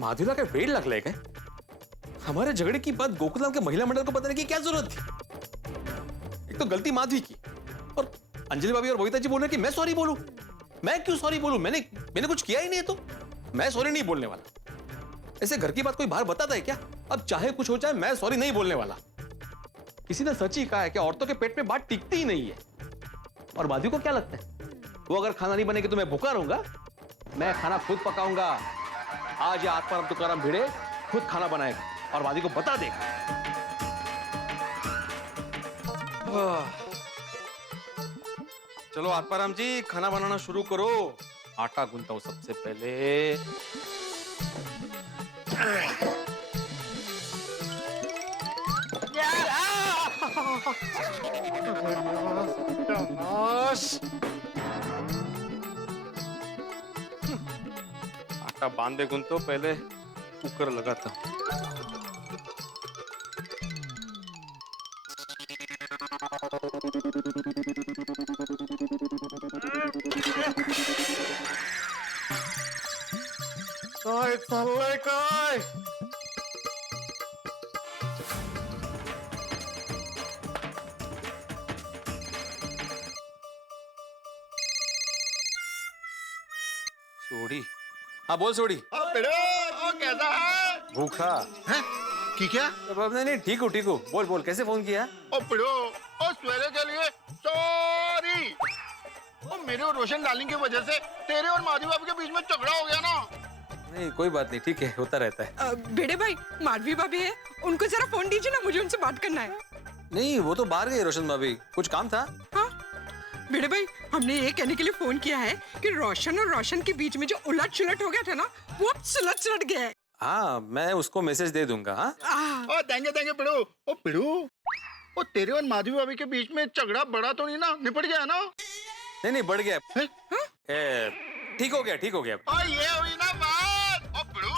माधुरा का वेट लग रहा है। हमारे झगड़े की बात गोकुलधाम के महिला मंडल को बताने की क्या जरूरत थी? एक तो गलती माधवी की और अंजलि भाभी और बबीता जी बोल रहे कि मैं सॉरी बोलूं। मैं क्यों सॉरी बोलूं? मैंने कुछ किया ही नहीं है, तो मैं सॉरी नहीं बोलने वाला। ऐसे घर की बात कोई बाहर बताता है क्या? अब चाहे कुछ हो जाए, मैं सॉरी नहीं बोलने वाला। किसी ने सच ही कहा है कि औरतों के पेट में बात टिकती ही नहीं है। और माधवी को क्या लगता है, वो अगर खाना नहीं बनेगी तो मैं भूखा रहूंगा? मैं खाना खुद पकाऊंगा। आज या आत्माराम तुकाराम भिड़े खुद खाना बनाएगा और माधवी को बता देगा। चलो आत्माराम जी, खाना बनाना शुरू करो। आटा गूंथता हूं सबसे पहले। आटा बांधे गूंथो, पहले कुकर लगाता हूं। काय चाललंय काय? सोडी, हाँ बोल सोडी। कैसा है? भूखा हैं? की क्या? नहीं, ठीक हूँ ठीक हूँ। बोल बोल, कैसे फोन किया? ओ पिड़ो, ओ सवेरे के लिए सॉरी। ओ मेरे और रोशन डार्लिंग की वजह से तेरे और माधवी भाभी के बीच में झगड़ा हो गया ना। नहीं कोई बात नहीं, ठीक है, होता रहता है। बेड़े भाई, माधवी भाभी है, उनको जरा फोन दीजिए ना, मुझे उनसे बात करना है। नहीं वो तो बाहर गए रोशन भाभी, कुछ काम था। हाँ बेड़े भाई, हमने ये कहने के लिए फोन किया है कि रोशन और रोशन के बीच में जो उलट सुलट हो गया था ना, वो अब सुलट गया है। हाँ मैं उसको मैसेज दे दूंगा। हाँ ओ देंगे पिड़ो। ओ पिड़ो, ओ तेरे और माधवी भाभी के बीच में झगड़ा बड़ा तो नहीं ना, निपट गया ना? नहीं बढ़ गया। हैं? ठीक हो गया ठीक हो गया। ओ ये हुई ना बात। ओ पिड़ो,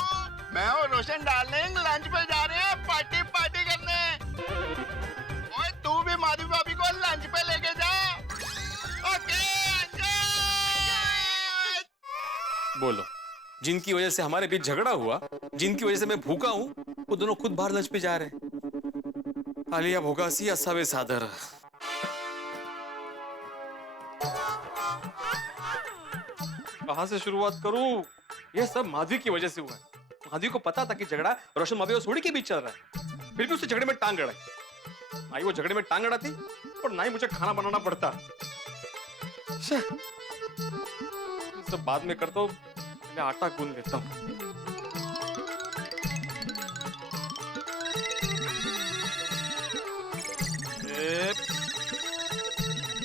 मैं और रोशन डार्लिंग लंच पे जा रहे हैं पार्टी करने। ओए तू भी माधवी भाभी को लंच पे लेके जा। ओके बोलो, जिनकी वजह से हमारे बीच झगड़ा हुआ, जिनकी वजह से मैं भूखा हूँ, वो दोनों खुद बाहर लंच पे जा रहे हैं। आलिया भोगासी असावे सादर। कहां से शुरुआत करूं? ये सब माधवी की वजह से हुआ है। माधवी को पता था कि झगड़ा रोशन भाभी और सोडी के बीच चल रहा है, फिर भी उसे झगड़े में टांग अड़ाई। ना ही वो झगड़े में टांग अड़ाती और ना ही मुझे खाना बनाना पड़ता। सब बाद में करता हूँ, पहले आटा गूंद लेता हूँ।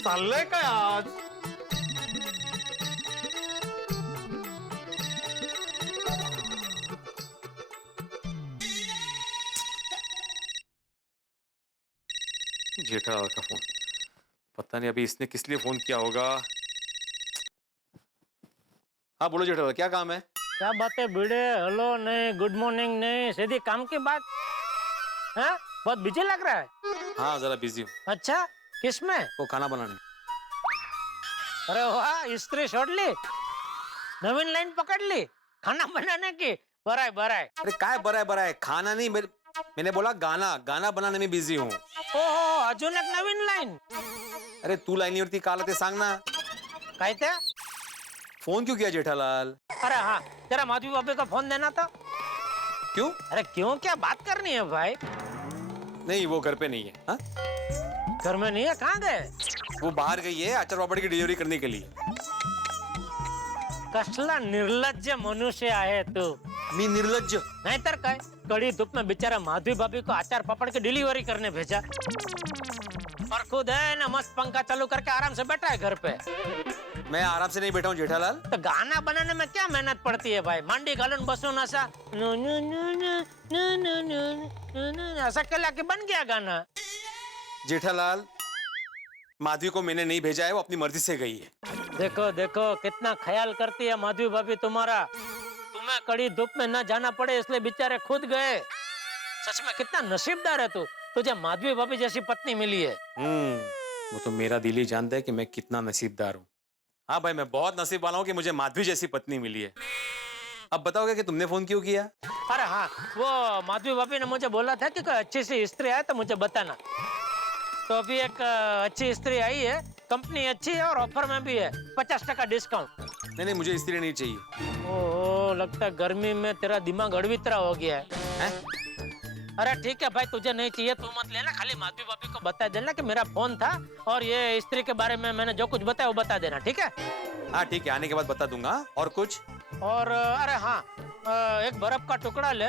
चाललंय काय आज? जेठालाल का फोन। पता नहीं अभी इसने किस लिए फोन किया होगा। हाँ बोलो जेठालाल, क्या काम है? क्या बात है भिड़े? हेलो नहीं, गुड मॉर्निंग नहीं, सीधी काम की बात। हाँ बहुत बिजी लग रहा है। हाँ जरा बिजी हूँ। अच्छा किसमें? वो खाना बनाने। अरे वाह, स्त्री छोड़ ली, नवीन लाइन पकड़ ली खाना बनाने की। बराए बराए। अरे काय बराय खाना नहीं, मैंने बोला गाना बनाने में बिजी हूँ। ओहो, अजून एक नवीन लाइन? अरे तू लाईनीवरती का आला ते सांग ना। काय ते? फोन क्यों किया जेठालाल? अरे हाँ, जरा माधवी भाभी का फोन देना था। क्यों? अरे क्यों, क्या बात करनी है भाई? नहीं वो घर पे नहीं है। हाँ? घर में नहीं है, कहाँ गए? वो बाहर गई है आचार पापड़ की डिलीवरी करने के लिए। कसला निर्लज्ज मनुष्य आहे तू। मी निर्लज्ज? नहीं तर काय, कड़ी धूप में बेचारा माधवी भाभी को अचार पापड़ की डिलीवरी करने भेजा और खुद है ना मस्त पंखा चालू करके आराम से बैठा है घर पे। मैं आराम से नहीं बैठा हूँ जेठालाल। तो गाना बनाने में क्या मेहनत पड़ती है भाई? मांडी घालून बसून असा नु नु नु नु नु नु नु नु ऐसा केला कि बन गया गाना। जेठालाल, माधवी को मैंने नहीं भेजा है, वो अपनी मर्जी से गई है। देखो देखो कितना ख्याल करती है माधवी भाभी तुम्हारा। तुम्हें कड़ी धूप में न जाना पड़े इसलिए बेचारे खुद गए। सच में कितना नसीबदार है तू, तुझे माधवी भाभी जैसी पत्नी मिली है। वो तो मेरा दिल ही जानता है कि मैं कितना नसीबदार हूँ। हाँ भाई, मैं बहुत नसीब वाला हूँ कि मुझे माधवी जैसी पत्नी मिली है। अब बताओगे कि तुमने फोन क्यों किया? अरे हाँ, वो माधवी भाभी ने मुझे बोला था कि कोई अच्छी सी स्त्री आए तो मुझे बताना। तो अभी एक अच्छी स्त्री आई है, कंपनी अच्छी है और ऑफर में भी है 50% डिस्काउंट। नहीं, मुझे स्त्री नहीं चाहिए। ओह, लगता है गर्मी में तेरा दिमाग अड़वितरा हो गया है? अरे ठीक है भाई, तुझे नहीं चाहिए तू मत लेना, खाली माधवी भाभी को बता देना कि मेरा फोन था और ये स्त्री के बारे में मैंने जो कुछ बताया वो बता देना, ठीक है? हाँ ठीक है, आने के बाद बता दूंगा। और कुछ? और अरे हाँ, एक बर्फ का टुकड़ा ले,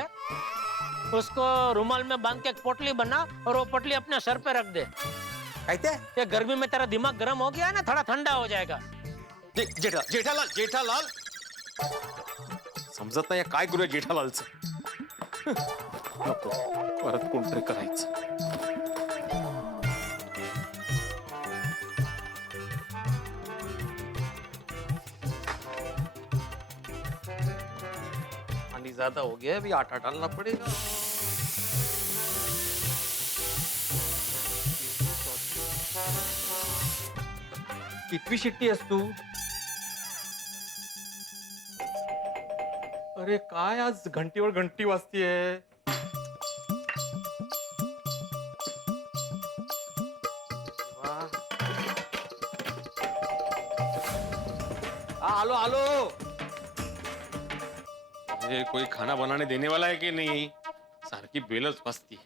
उसको रुमाल में बांध के एक पोटली बना और वो पोटली अपने सर पे रख दे। कहते? ये गर्मी में तेरा दिमाग गर्म हो गया है ना, थोड़ा ठंडा हो जाएगा। जेठालाल समजत नाही काय करूया जेठालालचं? नको परत कोणतरी करायचं। पानी ज्यादा हो गया है, अभी आटा डालना पड़ेगा। कितवी शिट्टी आहेस तू? अरे काय आज घंटीवर घंटी वाजतीये? आलो आलो। ये कोई खाना बनाने देने वाला है कि नहीं? सारखी बेलच वाजती।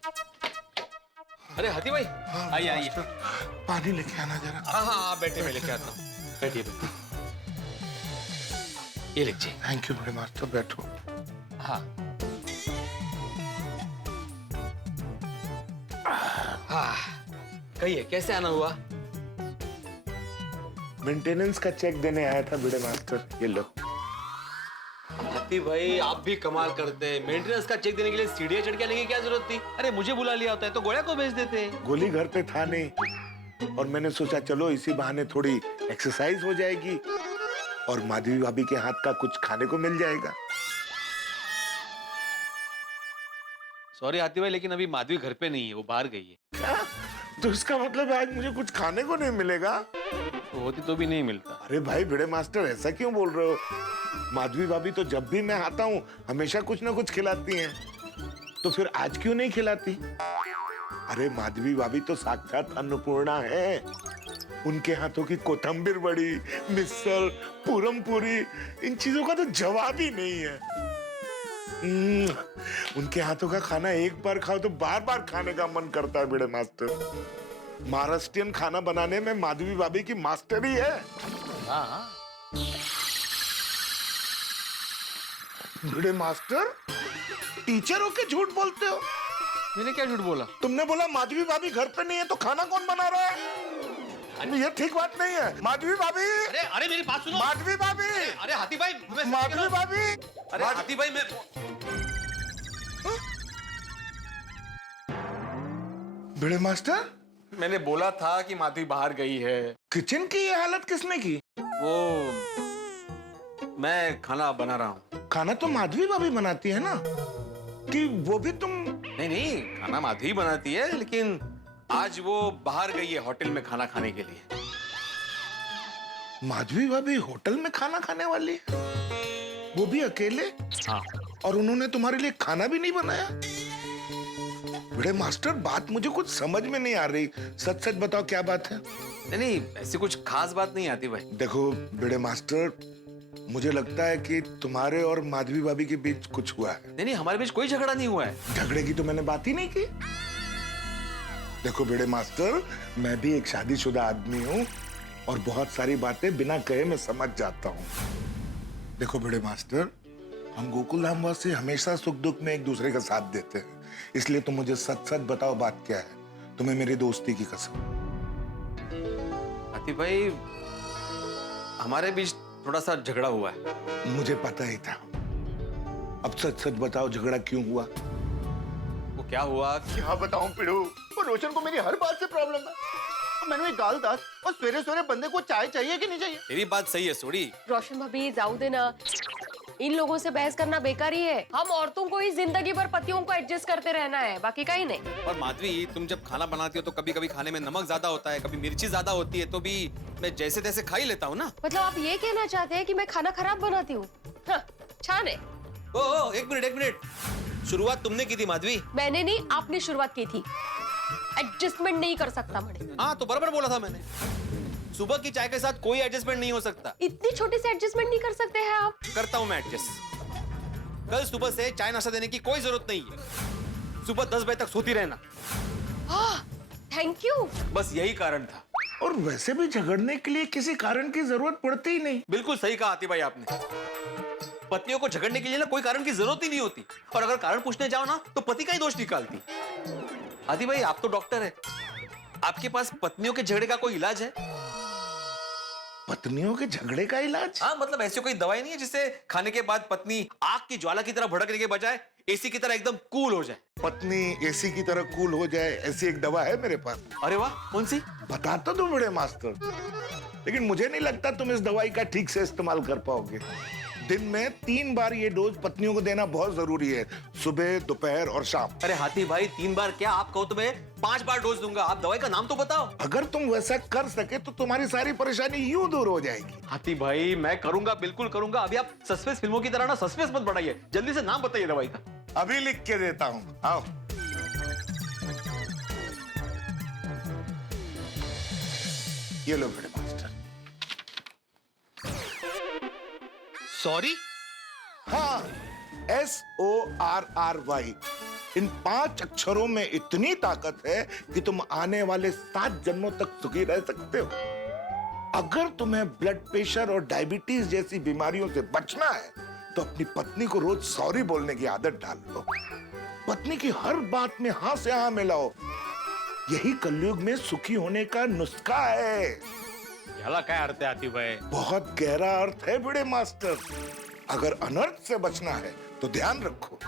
अरे हाथी भाई, आइए आइए। पानी लेके आना जरा। हाँ हाँ बैठे, मैं लेके आता हूँ। बैठिए बैठिए, ये लीजिए। थैंक यू बड़े मास्टर, बैठो। हाँ हाँ, कहिए कैसे आना हुआ? मेंटेनेंस का चेक देने आया था बड़े मास्टर, ये लो। हाथी भाई आप भी कमाल करते हैं, मेंटेनेंस का चेक देने के लिए सीढ़ियां चढ़ के आने की क्या जरूरत थी? अरे मुझे बुला लिया होता है तो गोया को भेज देते। गोली घर पे था नहीं और मैंने सोचा चलो इसी बहाने थोड़ी एक्सरसाइज हो जाएगी और माधवी भाभी के हाथ का कुछ खाने को मिल जाएगा। सॉरी हाथी भाई, लेकिन अभी माधवी घर पे नहीं है, वो बाहर गई है। क्या? तो इसका मतलब है आज मुझे कुछ खाने को नहीं मिलेगा? तो होती तो भी नहीं मिलता। अरे भाई बड़े मास्टर ऐसा क्यों बोल रहे हो? माधवी भाभी तो जब भी मैं आता हूँ हमेशा कुछ ना कुछ खिलाती हैं, तो फिर आज क्यों नहीं खिलाती? अरे माधवी भाभी तो साक्षात अन्नपूर्णा है। उनके हाथों की कोथंबीर बड़ी, मिसल, पूरम पूरी, इन चीजों का तो जवाब ही नहीं है। उनके हाथों का खाना एक बार खाओ तो बार बार खाने का मन करता है बड़े मास्टर। महाराष्ट्रियन खाना बनाने में माधवी भाभी की मास्टरी है। हाँ बड़े मास्टर, टीचर होके झूठ बोलते हो? मैंने क्या झूठ बोला? तुमने बोला माधवी भाभी घर पे नहीं है तो खाना कौन बना रहा है? ये ठीक बात नहीं है। माधवी भाभी, अरे अरे मेरी बात सुनो। माधवी भाभी, अरे हाथी भाई, माधवी भाभी, अरे हाथी भाई मैं बड़े मास्टर, मैंने बोला था कि माधवी बाहर गई है। किचन की ये हालत किसने की? वो मैं खाना बना रहा हूँ। खाना तो माधवी भाभी बनाती है ना, कि वो भी तुम? नहीं, खाना माधवी बनाती है, लेकिन आज वो बाहर गई है होटल में खाना खाने के लिए। माधवी भाभी होटल में खाना खाने वाली? वो भी अकेले? हाँ। और उन्होंने तुम्हारे लिए खाना भी नहीं बनाया? बड़े मास्टर, बात मुझे कुछ समझ में नहीं आ रही। सच सच बताओ क्या बात है? नहीं, ऐसी कुछ खास बात नहीं आती भाई। देखो बड़े मास्टर, मुझे लगता है कि तुम्हारे और माधवी भाभी के बीच कुछ हुआ है। नहीं, हमारे बीच कोई झगड़ा नहीं हुआ है। झगड़े की तो मैंने बात ही नहीं की। देखो बड़े मास्टर, मैं भी एक शादीशुदा आदमी हूँ और बहुत सारी बातें बिना कहे मैं समझ जाता हूँ। देखो बड़े मास्टर, हम गोकुल धाम वासी हमेशा सुख दुख में एक दूसरे का साथ देते हैं, इसलिए तुम मुझे सच सच बताओ बात क्या है, तुम्हें मेरी दोस्ती की कसम। हाथी भाई, हमारे बीच थोड़ा सा झगड़ा हुआ है। मुझे पता ही था। अब सच सच बताओ झगड़ा क्यों हुआ? वो क्या हुआ? क्या बताऊं पिड़ू, वो रोशन को मेरी हर बात से प्रॉब्लम है। मैंने एक गाल दास और सवेरे सवेरे बंदे को चाय चाहिए कि नहीं चाहिए? तेरी बात सही है सोड़ी। रोशन भाभी जाऊ देना, इन लोगों से बहस करना बेकार ही है। हम औरतों को ही जिंदगी भर पतियों को एडजस्ट करते रहना है, बाकी कहीं नहीं। और माधवी, तुम जब खाना बनाती हो तो कभी कभी खाने में नमक ज्यादा होता है, कभी मिर्ची ज्यादा होती है, तो भी मैं जैसे तैसे खा ही लेता हूँ ना। मतलब आप ये कहना चाहते हैं कि मैं खाना खराब बनाती हूँ? हाँ, छान है। ओ, एक मिनट। शुरुआत तुमने की थी माधवी। मैंने नहीं, आपने शुरुआत की थी। एडजस्टमेंट नहीं कर सकता मैंने। हाँ तो बराबर बोला था मैंने। सुबह की चाय के साथ कोई एडजस्टमेंट नहीं हो सकता। इतनी छोटी सी एडजस्टमेंट नहीं कर सकते हैं आप? करता हूं मैं एडजस्ट। कल सुबह से चाय नाश्ता देने की कोई जरूरत नहीं है। सुबह 10 बजे तक सोती रहना। Thank you. बस यही कारण था। और वैसे भी झगड़ने के लिए किसी कारण की जरूरत पड़ती ही नहीं। बिल्कुल सही कहा आती भाई आपने। पत्नियों को झगड़ने के लिए ना कोई कारण की जरूरत ही नहीं होती, और अगर कारण पूछने जाओ ना तो पति का ही दोष निकालती। आदि भाई आप तो डॉक्टर है, आपके पास पत्नियों के झगड़े का कोई इलाज है? पत्नियों के झगड़े का इलाज? हाँ मतलब ऐसी कोई दवाई नहीं है जिससे खाने के बाद पत्नी आग की ज्वाला की तरह भड़कने के बजाय एसी की तरह एकदम कूल हो जाए? पत्नी एसी की तरह कूल हो जाए ऐसी एक दवा है मेरे पास। अरे वाह, कौन सी? बता तो दो बड़े मास्टर, लेकिन मुझे नहीं लगता तुम इस दवाई का ठीक से इस्तेमाल कर पाओगे। दिन में 3 बार ये डोज पत्नियों को देना बहुत जरूरी है, सुबह, दोपहर और शाम। अरे हाथी भाई 3 बार क्या, आप कहो तो मैं 5 बार डोज दूंगा। आप दवाई का नाम तो बताओ। अगर तुम वैसा कर सके तो तुम्हारी सारी परेशानी यूं दूर हो जाएगी। हाथी भाई मैं करूंगा, बिल्कुल करूंगा। अभी आप सस्पेंस फिल्मों की तरह ना सस्पेंस मत बढ़ाइए, जल्दी से नाम बताइए दवाई का। अभी लिख के देता हूँ, आओ। ये लो बड़े मास्टर। सॉरी? हाँ, SORRY। इन 5 अक्षरों में इतनी ताकत है कि तुम आने वाले 7 जन्मों तक सुखी रह सकते हो। अगर तुम्हें ब्लड प्रेशर और डायबिटीज जैसी बीमारियों से बचना है तो अपनी पत्नी को रोज सॉरी बोलने की आदत डाल लो। पत्नी की हर बात में हाँ से हाँ मिलाओ। यही कलयुग में सुखी होने का नुस्खा है। याला क्या अर्थ है हाथी भाई? बहुत गहरा अर्थ है बड़े मास्टर। अगर अनर्थ से बचना है तो ध्यान रखो,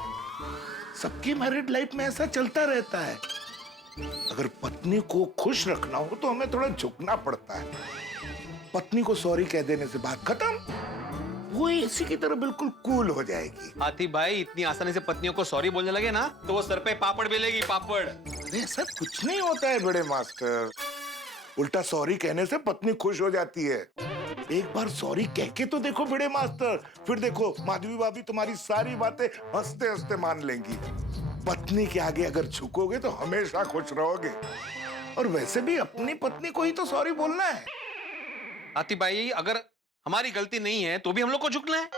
सबकी मैरिड लाइफ में ऐसा चलता रहता है। अगर पत्नी को खुश रखना हो तो हमें थोड़ा झुकना पड़ता है। पत्नी को सॉरी कह देने से बात खत्म, वो इसी की तरह बिल्कुल कूल हो जाएगी। हाथी भाई इतनी आसानी से पत्नियों को सॉरी बोलने लगे ना तो वो सर पे पापड़ बेलेगी, पापड़। अरे ऐसा कुछ नहीं होता है बड़े मास्टर, उल्टा सॉरी कहने से पत्नी खुश हो जाती है। एक बार सॉरी कह के तो देखो बड़े मास्टर, फिर देखो माधवी भाभी तुम्हारी सारी बातें हंसते हंसते मान लेंगी। पत्नी के आगे अगर झुकोगे तो हमेशा खुश रहोगे। और वैसे भी अपनी पत्नी को ही तो सॉरी बोलना है। हाथी भाई अगर हमारी गलती नहीं है तो भी हम लोग को झुकना है।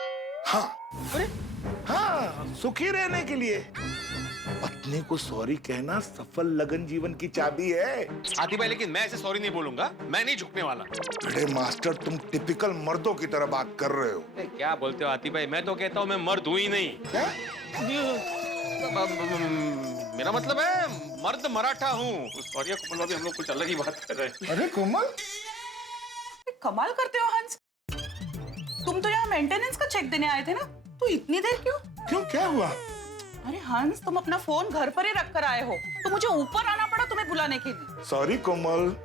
हाँ, अरे हाँ, सुखी रहने के लिए पत्नी को सॉरी कहना सफल लगन जीवन की चाबी है। हाथी भाई लेकिन मैं ऐसे सॉरी नहीं बोलूंगा, मैं नहीं झुकने वाला। बड़े मास्टर तुम टिपिकल मर्दों की तरह बात कर रहे हो। क्या बोलते हो हाथी भाई? मैं तो कहता हूँ मैं मर्द हूं ही नहीं। क्या? मेरा मतलब है मर्द मराठा हूँ। सॉरी कोमल भाभी, हम लोग कुछ अलग ही बात कर रहे हैं। अरे कोमल, कमाल करते हो हंस, तुम तो यहाँ मेंटेनेंस का चेक देने आए थे ना, तो इतनी देर क्यों? क्यों, क्या हुआ? अरे हंस, तुम अपना फोन घर पर ही रख कर आए हो, तो मुझे ऊपर आना पड़ा तुम्हें बुलाने के लिए। सॉरी कोमल,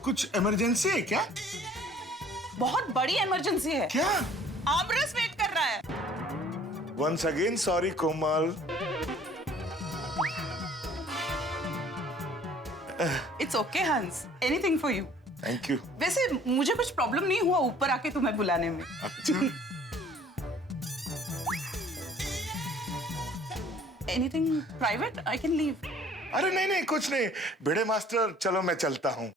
कुछ इमरजेंसी है क्या? बहुत बड़ी इमरजेंसी है। क्या? आमरस वेट कर रहा है। Once again sorry Komal. It's okay Hans, anything for you. Thank you. वैसे मुझे कुछ प्रॉब्लम नहीं हुआ ऊपर आके तुम्हें बुलाने में। अच्छा। Anything private, I can leave. अरे नहीं नहीं, कुछ नहीं। भिड़े मास्टर चलो मैं चलता हूँ।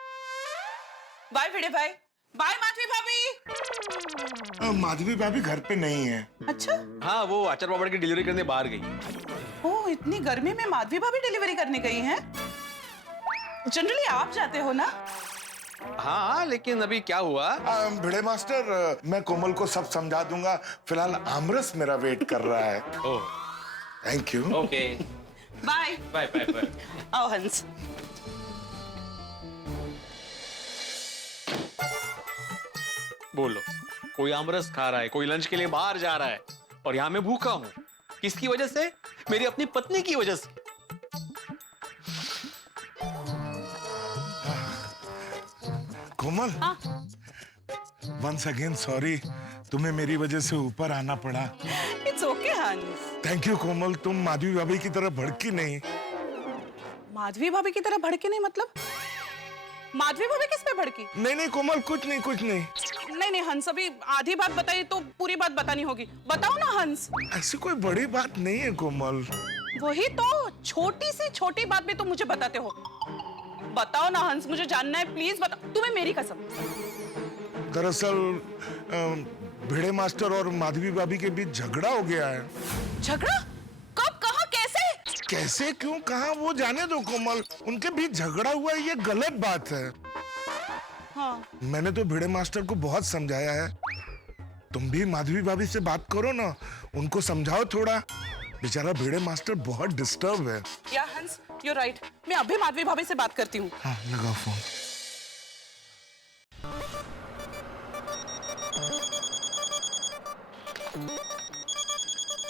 बाय भिड़े भाई। बाय माधवी भाभी। माधवी भाभी घर पे नहीं है। अच्छा, हाँ वो अचार पापड़ की डिलीवरी करने बाहर गई। ओह इतनी गर्मी में माधवी भाभी डिलीवरी करने गई हैं? जनरली आप जाते हो ना? हाँ लेकिन अभी क्या हुआ? भिड़े मास्टर मैं कोमल को सब समझा दूंगा, फिलहाल आमरस मेरा वेट कर रहा है। Oh thank you. Okay bye bye bye bye. आओ हंस। बोलो, कोई आमरस खा रहा है, कोई लंच के लिए बाहर जा रहा है, और यहाँ मैं भूखा हूँ। किसकी वजह से? मेरी अपनी पत्नी की वजह से। कोमल, हाँ। वंस अगेन सॉरी, तुम्हें मेरी वजह से ऊपर आना पड़ा। इट्स ओके हंस। थैंक यू कोमल, तुम माधवी भाभी की तरह भड़की नहीं। माधवी भाभी की तरह भड़के नहीं मतलब? माधवी भाभी किस पे भड़की? नहीं नहीं कोमल, कुछ नहीं कुछ नहीं। नहीं नहीं हंस, अभी आधी बात बताई तो पूरी बात बतानी होगी। बताओ ना हंस। ऐसी कोई बड़ी बात नहीं है कोमल। वही तो, छोटी सी छोटी बात भी तुम मुझे बताते हो। बताओ ना हंस, मुझे जानना है, प्लीज बताओ, तुम्हें मेरी कसम। दरअसल भिड़े मास्टर और माधवी भाभी के बीच झगड़ा हो गया है। झगड़ा? कब, कहाँ, कैसे? कैसे, क्यों, कहाँ, वो जाने दो कोमल। उनके बीच झगड़ा हुआ है, ये गलत बात है। हाँ। मैंने तो भिड़े मास्टर को बहुत समझाया है। तुम भी माधवी भाभी से बात करो ना, उनको समझाओ थोड़ा। बेचारा भिड़े मास्टर बहुत डिस्टर्ब है। या हंस, यू राइट, मैं अभी माधवी भाभी से बात करती हूँ। हाँ, लगाओ फोन।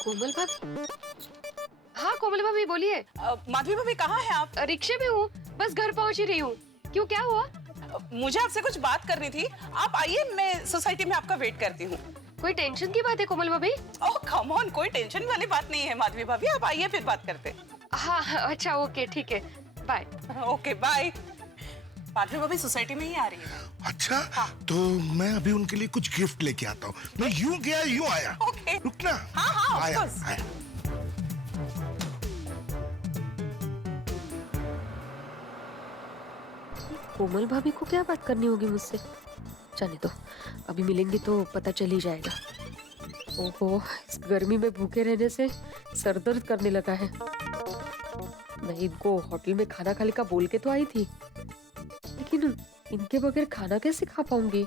कोमल भाभी? हाँ कोमल भाभी बोलिए। माधवी भाभी कहाँ हैं आप? रिक्शे में हूँ, बस घर पहुँच ही रही हूँ। क्यों, क्या हुआ? मुझे आपसे कुछ बात करनी थी। आप आइए, मैं सोसाइटी में आपका वेट करती हूँ। कोई टेंशन की बात है कोमल भाभी? ओह कम ऑन, कोई टेंशन वाली बात नहीं है माधवी भाभी, आप आइए फिर बात करते हैं। हाँ अच्छा ओके ठीक है, बाय। Okay bye. माधवी भाभी सोसाइटी में ही आ रही है। अच्छा, तो मैं अभी उनके लिए कुछ गिफ्ट लेके आता हूँ। मैं यूं गया यूं आया। ओके। रुकना। हाँ, आया, of course। आया। कोमल भाभी को क्या बात करनी होगी मुझसे? जाने दो, अभी मिलेंगे तो पता चल ही जाएगा। ओहो, इस गर्मी में भूखे रहने से सर दर्द करने लगा है। मैं इनको होटल में खाना खाने का बोल के तो आई थी, लेकिन इनके बगैर खाना कैसे खा पाऊंगी?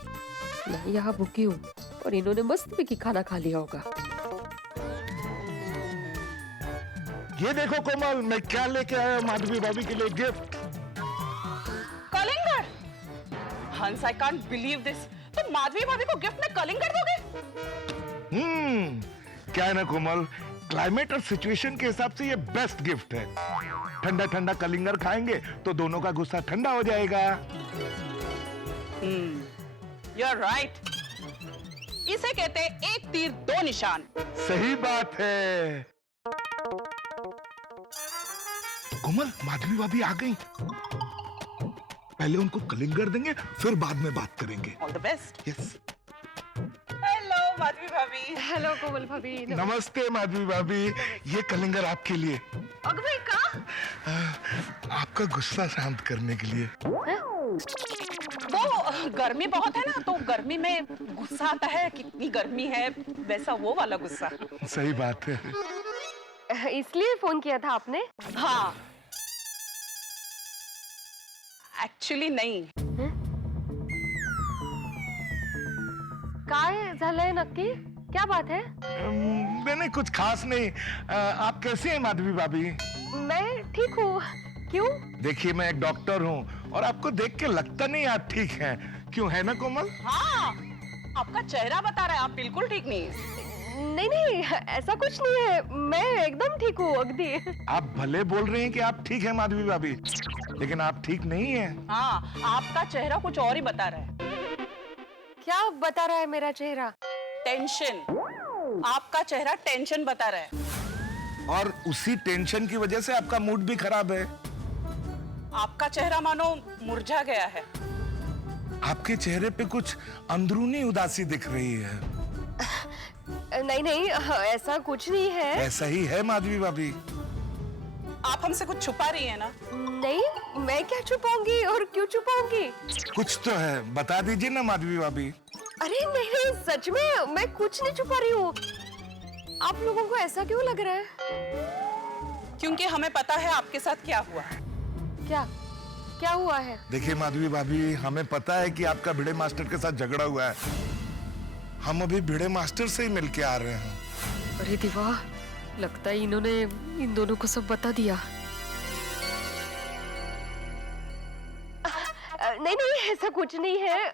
मैं यहाँ भूखी हूँ और इन्होंने मस्त में की खाना खा लिया होगा। ये देखो कोमल, मैं क्या लेके आया माधवी भाभी के लिए गिफ्ट। कलिंगर? हंस, आई कांट बिलीव दिस। तो माधवी भाभी को गिफ्ट में कलिंगर दोगे? क्या है ना कोमल, क्लाइमेट और सिचुएशन के हिसाब से ये बेस्ट गिफ्ट है। ठंडा ठंडा कलिंगर खाएंगे तो दोनों का गुस्सा ठंडा हो जाएगा। You're right। इसे कहते हैं एक तीर दो निशान। सही बात है। कोमल, माधवी भाभी आ गई। पहले उनको कलिंगर देंगे, फिर बाद में बात करेंगे। All the best. Yes. Hello Madhavi भाभी। हेलो कोमल भाभी। नमस्ते माधवी भाभी, ये कलिंगर आपके लिए। अगवे का? आपका गुस्सा शांत करने के लिए। वो गर्मी बहुत है ना, तो गर्मी में गुस्सा आता है, कितनी गर्मी है, वैसा वो वाला गुस्सा। सही बात है। इसलिए फोन किया था आपने? हाँ, एक्चुअली नहीं। काय झालंय नक्की? क्या बात है? नहीं, कुछ खास नहीं। आप कैसे हैं माधवी भाभी? मैं ठीक हूँ। क्यों? देखिए, मैं एक डॉक्टर हूँ और आपको देख के लगता नहीं आप ठीक हैं। क्यों, है ना कोमल? हाँ, आपका चेहरा बता रहा है आप बिल्कुल ठीक नहीं है। नहीं नहीं, ऐसा कुछ नहीं है, मैं एकदम ठीक हूँ अगदी। आप भले बोल रहे हैं कि आप ठीक हैं माधवी भाभी, लेकिन आप ठीक नहीं हैं। हाँ, आपका चेहरा कुछ और ही बता रहा है। क्या बता रहा है मेरा चेहरा? टेंशन। आपका चेहरा टेंशन बता रहा है। और उसी टेंशन की वजह से आपका मूड भी खराब है। आपका चेहरा मानो मुरझा गया है। आपके चेहरे पे कुछ अंदरूनी उदासी दिख रही है। नहीं नहीं, ऐसा कुछ नहीं है। ऐसा ही है माधवी भाभी। आप हमसे कुछ छुपा रही है ना? नहीं, मैं क्या छुपाऊंगी और क्यों छुपाऊंगी? कुछ तो है, बता दीजिए ना माधवी भाभी। अरे नहीं, सच में मैं कुछ नहीं छुपा रही हूँ। आप लोगों को ऐसा क्यों लग रहा है? क्योंकि हमें पता है आपके साथ क्या हुआ। क्या क्या हुआ है? देखिए माधवी भाभी, हमें पता है कि आपका भिड़े मास्टर के साथ झगड़ा हुआ है। हम अभी भिड़े मास्टर से ही मिलके आ रहे हैं। अरे दिवा, लगता है इन्होंने इन दोनों को सब बता दिया। नहीं नहीं, ऐसा कुछ नहीं है।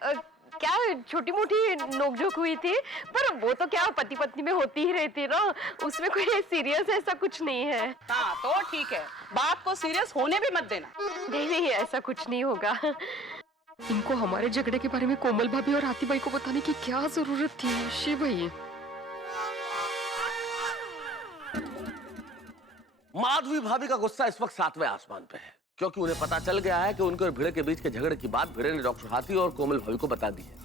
क्या छोटी मोटी नोकझोंक हुई थी, पर वो तो क्या पति पत्नी में होती ही रहती ना, उसमें कोई सीरियस ऐसा कुछ नहीं है। हाँ तो ठीक है, बात को सीरियस होने भी मत देना। नहीं नहीं, ऐसा कुछ नहीं होगा। इनको हमारे झगड़े के बारे में कोमल भाभी और आती बाई को बताने की क्या जरूरत थी? शिव भाई, माधवी भाभी का गुस्सा इस वक्त 7वें आसमान पे है, क्योंकि उन्हें पता चल गया है कि उनके और भिड़े के बीच के झगड़े की बात भिड़े ने डॉक्टर हाथी और कोमल भाभी को बता दी है।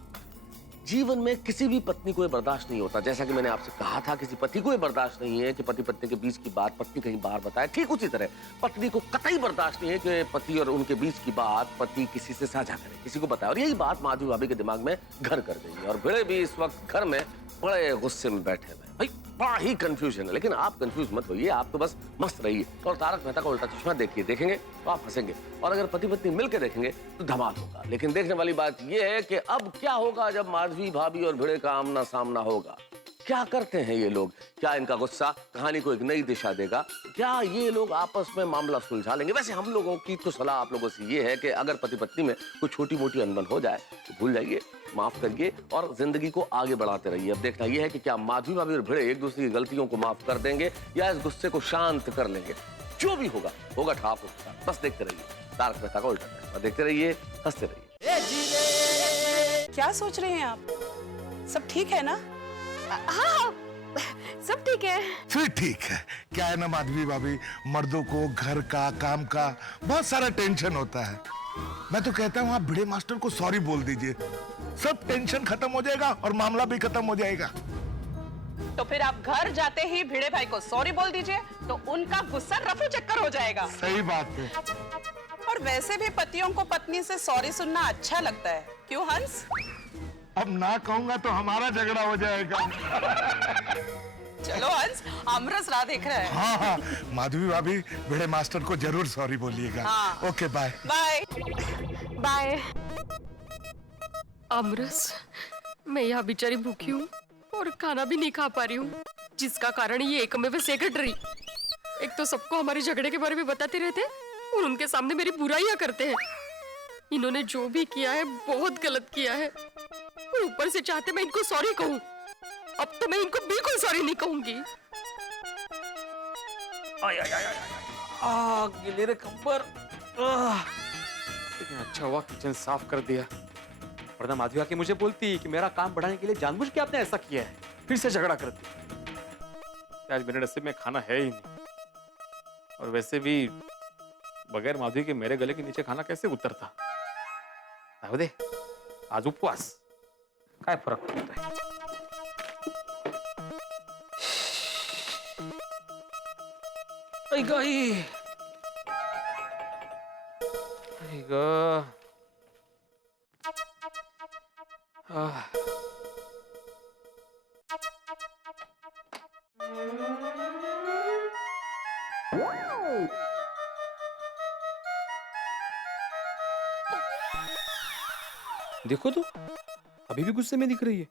जीवन में किसी भी पत्नी को ये बर्दाश्त नहीं होता, जैसा कि मैंने आपसे कहा था, किसी पति को ये बर्दाश्त नहीं है कि पति पत्नी के बीच की बात पत्नी कहीं बाहर बताए। ठीक उसी तरह पत्नी को कतई बर्दाश्त नहीं है कि पति और उनके बीच की बात पति किसी से साझा करे, किसी को बताए। और यही बात माधवी भाभी के दिमाग में घर कर गई है और भिड़े भी इस वक्त घर में बड़े गुस्से में बैठे हुए हैं। भाई बड़ा ही कंफ्यूजन है, लेकिन आप कंफ्यूज मत होइए, आप तो बस मस्त रहिए और तारक मेहता का उल्टा चश्मा देखिए, देखेंगे तो आप हंसेंगे, और अगर पति पत्नी मिलकर देखेंगे तो धमाल होगा। लेकिन देखने वाली बात यह है कि अब क्या होगा जब माधवी भाभी और भिड़े का आमना सामना होगा। क्या करते हैं ये लोग? क्या इनका गुस्सा कहानी को एक नई दिशा देगा? क्या ये लोग आपस में मामला सुलझा लेंगे? वैसे हम लोगों की तो सलाह आप लोगों से ये है कि अगर पति पत्नी में कोई छोटी मोटी अनबन हो जाए तो भूल जाइए, माफ करिए और जिंदगी को आगे बढ़ाते रहिए। अब देखना यह है कि क्या माधवी भाभी और भिड़े एक दूसरे की गलतियों को माफ कर देंगे या इस गुस्से को शांत कर लेंगे। जो भी होगा होगा ठाप होगा। बस देखते रहिए तारक मेहता का उल्टा चश्मा, देखते रहिए, हंसते रहिए। क्या सोच रहे हैं आप? सब ठीक है ना? हाँ, सब ठीक है। फिर ठीक है। क्या है ना माधवी भाभी, मर्दों को घर का काम का बहुत सारा टेंशन होता है। मैं तो कहता हूँ आप भिड़े मास्टर को सॉरी बोल दीजिए, सब टेंशन खत्म हो जाएगा और मामला भी खत्म हो जाएगा। तो फिर आप घर जाते ही भिड़े भाई को सॉरी बोल दीजिए, तो उनका गुस्सा रफू चक्कर हो जाएगा। सही बात है। और वैसे भी पतियों को पत्नी से सॉरी सुनना अच्छा लगता है, क्यों हंस? अब ना कहूंगा तो हमारा झगड़ा हो जाएगा। चलो हंस, आमरस राह देख रहे हैं। हाँ हाँ, माधवी भाभी भिड़े मास्टर को जरूर सॉरी बोलिएगा। हाँ। Okay bye. Bye bye. अमरस, मैं यहाँ बेचारी भूखी हूँ और खाना भी नहीं खा पा रही हूँ, जिसका कारण ये एकमेव सेक्रेटरी। एक तो सबको हमारे झगड़े के बारे में बताते रहते और उनके सामने मेरी बुराइयां करते हैं। इन्होंने जो भी किया है बहुत गलत किया है और ऊपर से चाहते मैं इनको सॉरी कहूँ। अब तो मैं इनको बिल्कुल सॉरी नहीं कहूंगी। गिले रे कंबर। लेकिन अच्छा हुआ किचन साफ कर दिया, वरना माधवी आके मुझे बोलती कि मेरा काम बढ़ाने के लिए जानबूझ के आपने ऐसा किया है, फिर से झगड़ा करती। आज मेरे नसीब में खाना है ही नहीं, और वैसे भी बगैर माधवी के मेरे गले के नीचे खाना कैसे उतरता। दे आज उपवास, काय फरक पड़ता है। आई गई, आई ग। देखो तो अभी भी गुस्से में दिख रही है।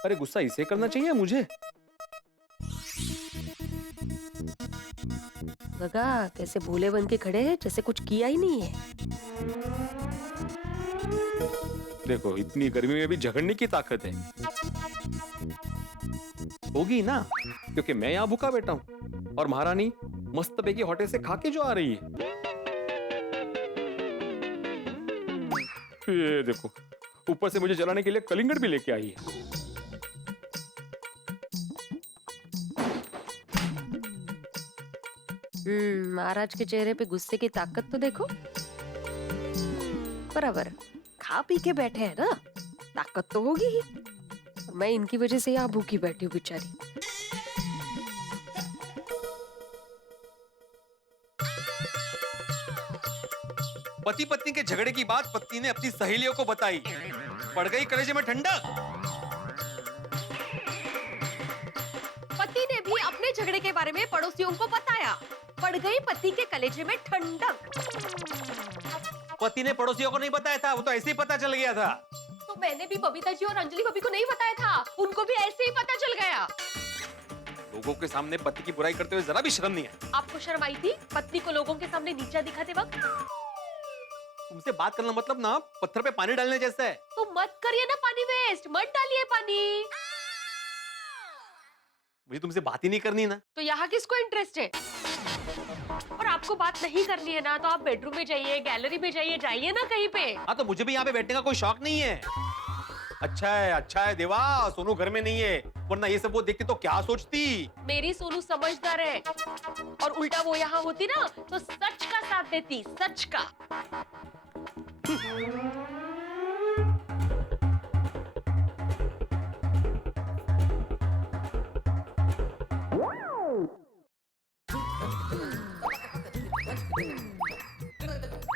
अरे गुस्सा इसे करना चाहिए मुझे। गगा कैसे भोले बन के खड़े हैं जैसे कुछ किया ही नहीं है। देखो इतनी गर्मी में भी झगड़ने की ताकत है। होगी ना, क्योंकि मैं यहाँ भूखा बैठा हूँ और महारानी मस्त पैकी होटल से खा के जो आ रही है। ये देखो ऊपर से मुझे जलाने के लिए कलिंगड़ भी लेके आई है। महाराज के चेहरे पे गुस्से की ताकत तो देखो। बराबर खा पी के बैठे हैं ना, ताकत तो होगी ही। मैं इनकी वजह से यहाँ भूखी बैठी हूँ बेचारी। पति पत्नी के झगड़े की बात पत्नी ने अपनी सहेलियों को बताई, पड़ गई कलेजे में ठंडक। पति ने भी अपने झगड़े के बारे में पड़ोसियों को बताया, पड़ गई पति के कलेजे में ठंडक। पति ने पड़ोसियों को नहीं बताया था, वो तो ऐसे ही पता चल गया था। तो मैंने भी बबीता जी और अंजलि भाभी को नहीं बताया था, उनको भी ऐसे ही पता चल गया। लोगों के सामने पति की बुराई करते हुए जरा भी शर्म नहीं है। आपको शर्म आई थी पत्नी को लोगों के सामने नीचा दिखाते वक्त? तुमसे बात करना मतलब ना पत्थर पे पानी डालने जैसा है। तो मत करिए ना पानी वेस्ट, मत डालिए पानी। मुझे तुमसे बात ही नहीं करनी ना। तो यहाँ किसको इंटरेस्ट है? और आपको बात नहीं करनी है ना तो आप बेडरूम में जाइए, गैलरी में जाइए, जाइए ना कहीं पे। हाँ तो मुझे भी यहाँ पे बैठने का कोई शौक नहीं है। अच्छा है देवा, सोनू घर में नहीं है, वरना ये सब वो देखती तो क्या सोचती। मेरी सोनू समझदार है, और उल्टा वो यहाँ होती ना तो सच का साथ देती, सच का।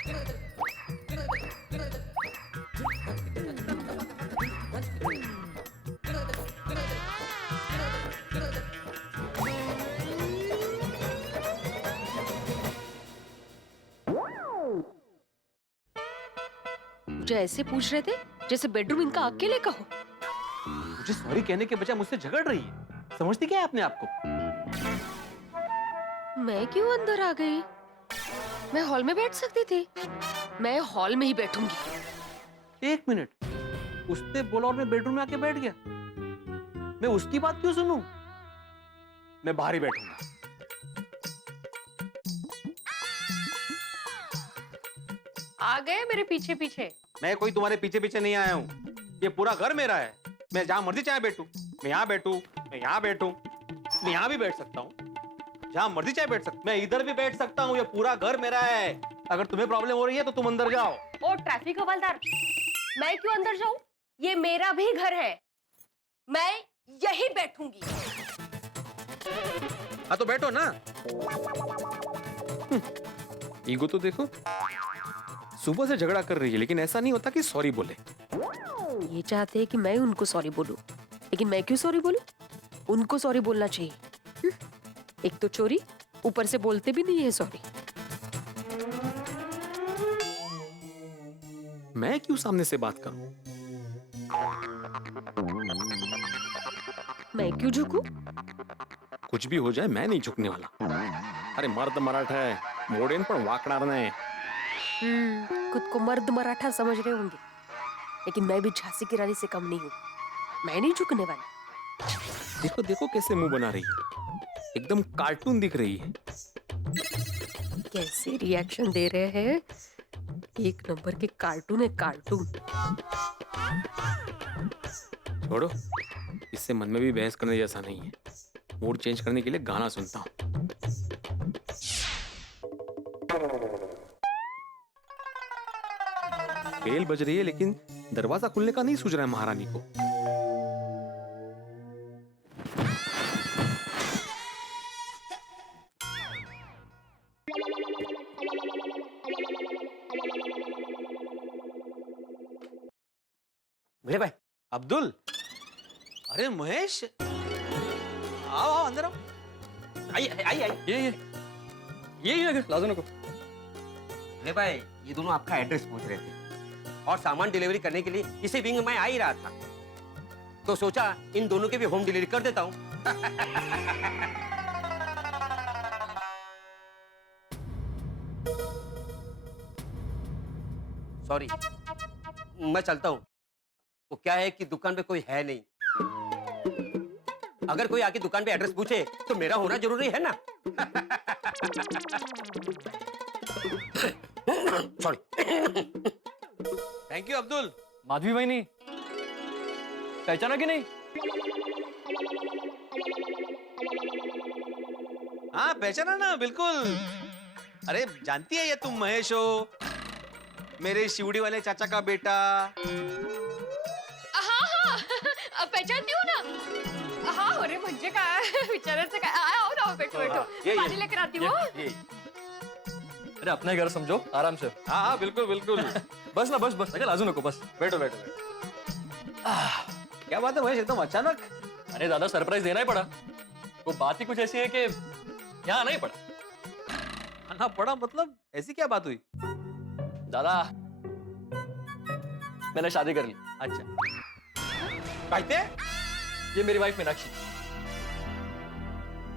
मुझे ऐसे पूछ रहे थे जैसे बेडरूम इनका अकेले का हो। मुझे सॉरी कहने के बजाय मुझसे झगड़ रही है। समझती क्या है अपने आप को? मैं क्यों अंदर आ गई? मैं हॉल में बैठ सकती थी। मैं हॉल में ही बैठूंगी। एक मिनट, उसने बोला और मैं बेडरूम में आके बैठ गया। मैं उसकी बात क्यों सुनूं? मैं बाहर ही बैठूंगा। आ गए मेरे पीछे पीछे। मैं कोई तुम्हारे पीछे पीछे नहीं आया हूँ। ये पूरा घर मेरा है। मैं जहां मर्जी चाहे बैठूं। मैं यहाँ बैठूं, मैं यहाँ बैठूं, मैं यहाँ भी बैठ सकता हूँ। जहां मर्जी चाहे बैठ सकता, मैं इधर भी बैठ सकता हूँ। ये पूरा घर मेरा है। अगर तुम्हें प्रॉब्लम हो रही है तो तुम अंदर जाओ। ओ ट्रैफिक हवलदार, मैं क्यों अंदर जाऊं? ये मेरा भी घर है। मैं यही बैठूंगी। हाँ तो बैठो ना। ईगो तो देखो। सुबह से झगड़ा कर रही है लेकिन ऐसा नहीं होता कि सॉरी बोले। ये चाहते हैं कि मैं उनको सॉरी बोलूं, लेकिन मैं क्यों सॉरी बोलूं? उनको सॉरी बोलना चाहिए। एक तो चोरी, ऊपर से बोलते भी नहीं है सॉरी। मैं क्यों सामने से बात करूं? मैं क्यों झुकूं? कुछ भी हो जाए मैं नहीं झुकने वाला। अरे मर्द मराठा है, मोडेन पर वाकणार नहीं। खुद को मर्द मराठा समझ रहे होंगे, लेकिन मैं भी झांसी की रानी से कम नहीं हूँ। मैं नहीं झुकने वाली। देखो देखो कैसे मुंह बना रही है। एकदम कार्टून दिख रही है। कैसे रिएक्शन दे रहे हैं? एक नंबर के कार्टून है, कार्टून। छोड़ो, इससे मन में भी बहस करने जैसा नहीं है। मूड चेंज करने के लिए गाना सुनता हूँ। बेल बज रही है लेकिन दरवाजा खुलने का नहीं सूझ रहा है महारानी को। भिड़े भाई, अब्दुल, अरे महेश, आओ आओ अंदर आओ। आइए आइए आइए। ये लाजो नको। भिड़े भाई, ये दोनों आपका एड्रेस पूछ रहे थे और सामान डिलीवरी करने के लिए इसी विंग में आ ही रहा था, तो सोचा इन दोनों की भी होम डिलीवरी कर देता हूँ। सॉरी, मैं चलता हूँ। वो क्या है कि दुकान पे कोई है नहीं। अगर कोई आके दुकान पे एड्रेस पूछे तो मेरा होना जरूरी है ना। Sorry. Thank you Abdul. Madhavi बहनी पहचाना कि नहीं? हाँ पहचाना ना, बिल्कुल। अरे जानती है ये तुम महेश हो, मेरे शिवड़ी वाले चाचा का बेटा। हाँ पहचानती हूँ ना। हाँ अरे म्हणजे काय विचारायचं काय? आओ ना, बैठो बैठो, पानी लेकर आती हूँ। अरे अपना घर समझो, आराम से। हाँ हाँ बिल्कुल बिल्कुल। बस ना, बस बस, लाजू नको, बस बैठो बैठो बैठो। क्या बात है महेश, एकदम अचानक? अरे दादा, सरप्राइज देना ही पड़ा। वो बात ही कुछ ऐसी है कि यहाँ आना ही पड़ा। आना पड़ा मतलब? ऐसी क्या बात हुई? दादा, मैंने शादी कर ली। अच्छा कहते? ये मेरी वाइफ मीनाक्षी।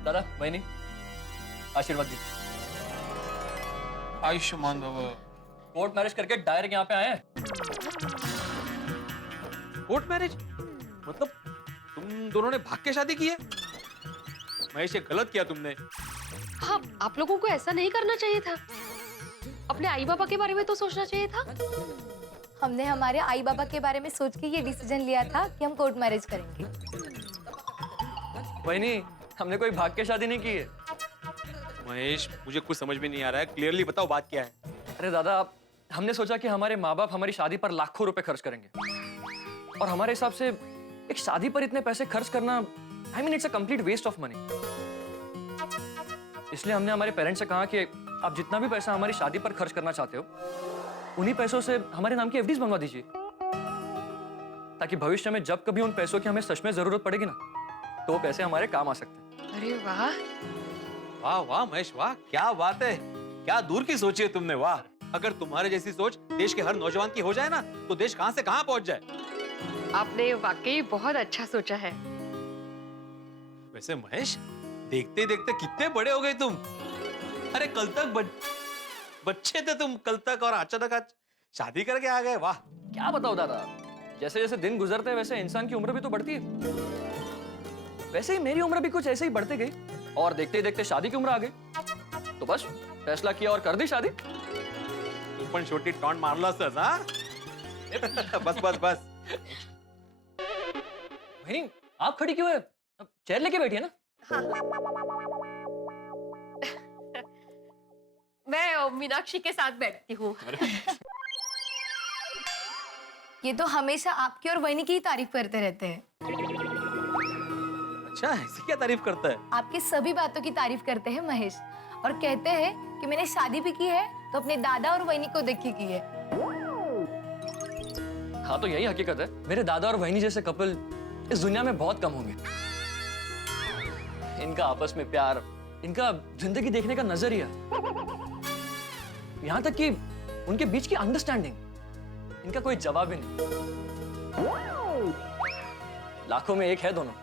दादा बहनी, आशीर्वाद दी। आयुष्मान बाबा। कोर्ट मैरिज करके डायरेक्ट यहाँ पे आए हैं। कोर्ट मैरिज मतलब तुम दोनों ने भाग के शादी की है? महेश, ये गलत किया तुमने। हाँ, आप लोगों को ऐसा नहीं करना चाहिए था। अपने आई बाबा के बारे में तो सोचना चाहिए था। हमने हमारे आई बाबा के बारे में सोच के ये डिसीजन लिया था कि हम कोर्ट मैरिज करेंगे। बहनी, हमने कोई भाग के शादी नहीं की है। महेश, मुझे कुछ समझ में नहीं आ रहा है, क्लियरली बताओ बात क्या है। अरे दादा, हमने सोचा कि हमारे माँ बाप हमारी शादी पर लाखों रुपए खर्च करेंगे, और हमारे हिसाब से एक शादी पर इतने पैसे खर्च करना, I mean it's a complete waste of money. इसलिए हमने हमारे पेरेंट्स से कहा कि आप जितना भी पैसा हमारी शादी पर खर्च करना चाहते हो, उन्हीं पैसों से हमारे नाम की एफडीज बनवा दीजिए, ताकि भविष्य में जब कभी उन पैसों की हमें सच में जरूरत पड़ेगी ना, तो वो पैसे हमारे काम आ सकते हैं। अरे वाह, वाह वाह महेश वाह, क्या बात है, क्या दूर की सोची है तुमने, वाह। अगर तुम्हारे जैसी सोच देश के हर नौजवान की हो जाए ना, तो देश कहां से कहां पहुंच जाए। आपने वाकई बहुत अच्छा सोचा है। वैसे महेश, देखते देखते कितने बड़े हो गए तुम। अरे कल तक बच्चे थे तुम, कल तक, और अचानक आज शादी करके आ गए, वाह। क्या बताओ दादा, जैसे जैसे दिन गुजरते हैं वैसे इंसान की उम्र भी तो बढ़ती है। वैसे ही मेरी उम्र भी कुछ ऐसे ही बढ़ते गई, और देखते देखते शादी की उम्र आ गई, तो बस फैसला किया और कर दी शादी। तू पण छोटी टॉन्ट मारलास, हाँ? बस बस बस। वही आप खड़ी क्यों है? अब चेयर लेके बैठी है ना। मैं मीनाक्षी के साथ बैठती हूँ। ये तो हमेशा आपकी और वहीनी की ही तारीफ करते रहते हैं। अच्छा, ऐसी क्या तारीफ करता है? आपकी सभी बातों की तारीफ करते हैं महेश, और कहते हैं कि मैंने शादी भी की है तो अपने दादा और वहीनी को देख के की है। हाँ, तो यही हकीकत है। मेरे दादा और वहीनी जैसे कपल इस दुनिया में बहुत कम होंगे। इनका आपस में प्यार, इनका जिंदगी देखने का नजरिया, यहाँ तक कि उनके बीच की अंडरस्टैंडिंग, इनका कोई जवाब ही नहीं। लाखों में एक है दोनों।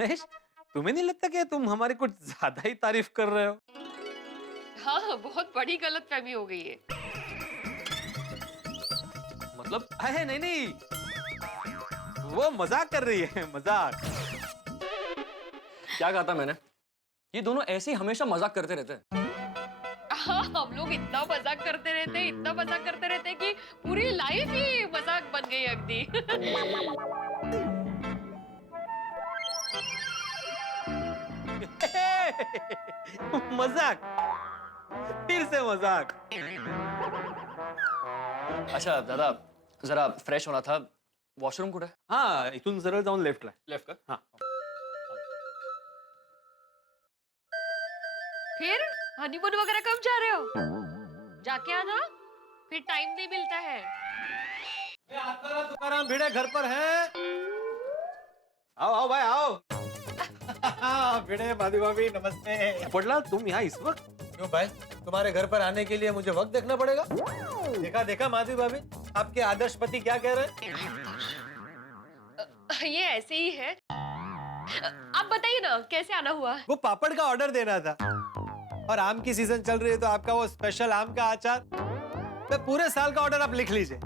महेश, तुम्हें नहीं लगता कि तुम हमारी कुछ ज्यादा ही तारीफ कर रहे हो? हाँ, बहुत बड़ी गलतफहमी हो गई है। मतलब है नहीं नहीं, वो मजाक कर रही है, मजाक। क्या कहा था मैंने? ये दोनों ऐसे ही हमेशा मजाक करते रहते हैं। हाँ, हम लोग इतना मजाक करते रहते हैं, इतना मजाक करते रहते हैं कि पूरी लाइफ ही मजाक बन गई अगदी। मजाक, फिर से मजाक। अच्छा दादा, जरा फ्रेश होना था, वॉशरूम कुठे? हाँ, इथून सरळ जाऊन लेफ्टला। लेफ्ट का? हाँ। फिर हनीमून वगैरह कब जा रहे हो? जाके आना, फिर टाइम नहीं मिलता है। तुकाराम भिड़े घर पर है? आओ आओ भाई आओ। भिड़े माधवी भाभी नमस्ते। पोपटलाल, तुम यहाँ इस वक्त? क्यों भाई, तुम्हारे घर पर आने के लिए मुझे वक्त देखना पड़ेगा? देखा देखा माधवी भाभी, आपके आदर्श पति क्या कह रहे हैं? ये ऐसे ही है। आप बताइए ना, कैसे आना हुआ? वो पापड़ का ऑर्डर देना था, और आम की सीजन चल रही है तो आपका वो स्पेशल आम का अचार, मैं पूरे साल का ऑर्डर आप लिख लीजिए।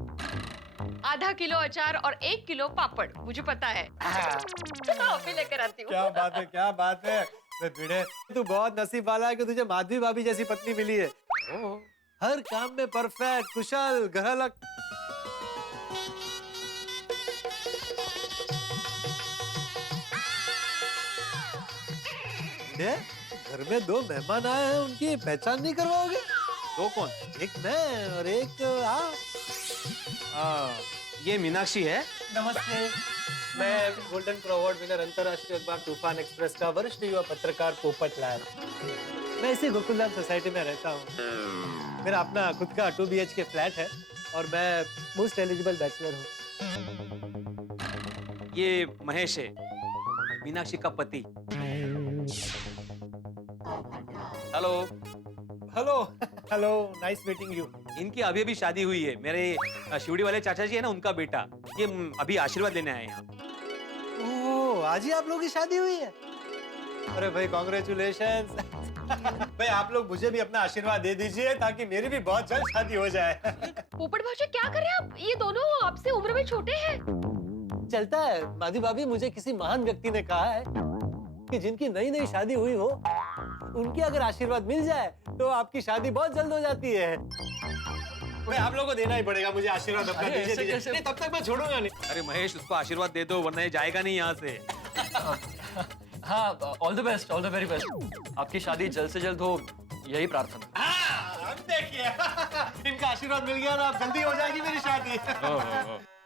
आधा किलो अचार और 1 किलो पापड़, मुझे पता है। अभी लेकर आती हूँ। क्या बात है, क्या बात है। भिड़े, तू बहुत नसीब वाला है कि तुझे माधवी भाभी जैसी पत्नी मिली है। हर काम में परफेक्ट, कुशल, घरलक। घर में 2 मेहमान आए हैं, उनकी पहचान नहीं करवाओगे? दो कौन? एक मैं और एक आप। ये मीनाक्षी है। नमस्ते, मैं गोल्डन प्रो अवार्ड विनर अंतर्राष्ट्रीय अखबार तूफान एक्सप्रेस का वरिष्ठ युवा पत्रकार पोपटलाल। मैं इसी गोकुलधाम सोसाइटी में रहता हूँ। मेरा अपना खुद का 2 BHK फ्लैट है, और मैं मोस्ट एलिजिबल बैचलर हूँ। ये महेश है, मीनाक्षी का पति। Hello. Hello hello, nice meeting you. इनकी अभी अभी शादी हुई है। मेरे शिवड़ी वाले चाचा जी है ना, उनका बेटा। ये अभी आशीर्वाद लेने आए हैं यहाँ। ओह, आज ही आप लोगों की शादी हुई है? अरे भाई, कॉन्ग्रेचुलेशंस। भाई, आप लोग मुझे भी अपना आशीर्वाद दे दीजिए, ताकि मेरी भी बहुत जल्द शादी हो जाए। पोपट भाई, क्या कर रहे हैं आप? ये दोनों आपसे उम्र में छोटे हैं। चलता है माधवी भाभी, मुझे किसी महान व्यक्ति ने कहा है कि जिनकी नई नई शादी हुई हो, उनकी अगर आशीर्वाद मिल जाए तो आपकी शादी बहुत जल्द हो जाती है। भाई, आप लोगों को देना ही पड़ेगा मुझे आशीर्वाद अपना। दीजिए। नहीं, तब तक मैं छोड़ूंगा नहीं। अरे महेश, उसको आशीर्वाद दे दो, वरना ये जाएगा नहीं यहाँ से। हाँ, all the best, all the very best. आपकी शादी जल्द से जल्द हो, यही प्रार्थना। अब देखिए, इनका आशीर्वाद मिल गया ना, अब जल्दी हो जाएगी मेरी शादी।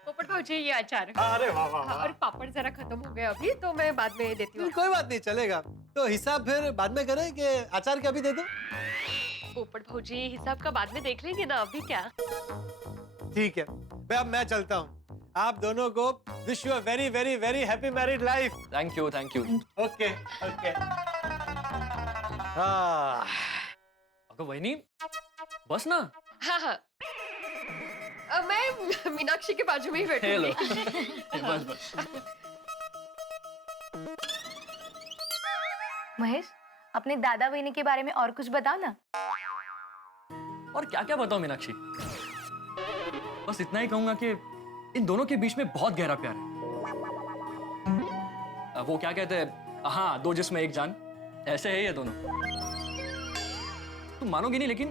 पोपट भाई, ये अचार। अरे वाह वाह। और पापड़ जरा खत्म हो गए अभी, तो मैं बाद में देती हूँ। कोई बात नहीं, चलेगा। तो हिसाब फिर बाद में करें कि अचार के अभी दे दो? पोपट भौजी हिसाब का बाद में देख लेंगे ना, अभी क्या। ठीक है, अब मैं चलता हूँ। आप दोनों को wish you a very very very happy married life. Thank you, thank you. Okay okay. अगं वहिनी, बस ना। हाँ हाँ, मैं मीनाक्षी के बाजू में ही हेलो। बैठूंगी। बस बस। महेश, अपने दादा वहीनी के बारे में और कुछ बताओ ना। और क्या क्या बताऊं मीनाक्षी, बस इतना ही कहूंगा कि इन दोनों के बीच में बहुत गहरा प्यार है। वो क्या कहते हैं, हाँ, दो जिस्म एक जान, ऐसे है ये दोनों। तुम मानोगे नहीं, लेकिन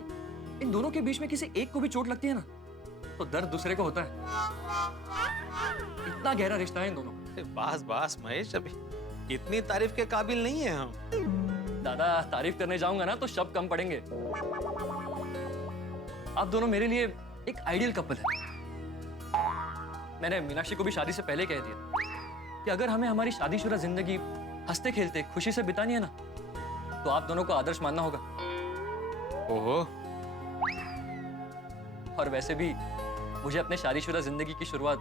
इन दोनों के बीच में किसी एक को भी चोट लगती है ना, तो दर्द दूसरे को होता है। इतना गहरा रिश्ता है इन दोनों। बस बस महेश, अभी इतनी तारीफ के काबिल नहीं है हम। दादा, तारीफ करने जाऊंगा ना तो शब्द कम पड़ेंगे। आप दोनों मेरे लिए एक आइडियल कपल है। मैंने मीनाक्षी को भी शादी से पहले कह दिया कि अगर हमें हमारी शादीशुदा जिंदगी हंसते खेलते खुशी से बितानी है ना, तो आप दोनों को आदर्श मानना होगा। ओहो। और वैसे भी मुझे अपने शादीशुदा जिंदगी की शुरुआत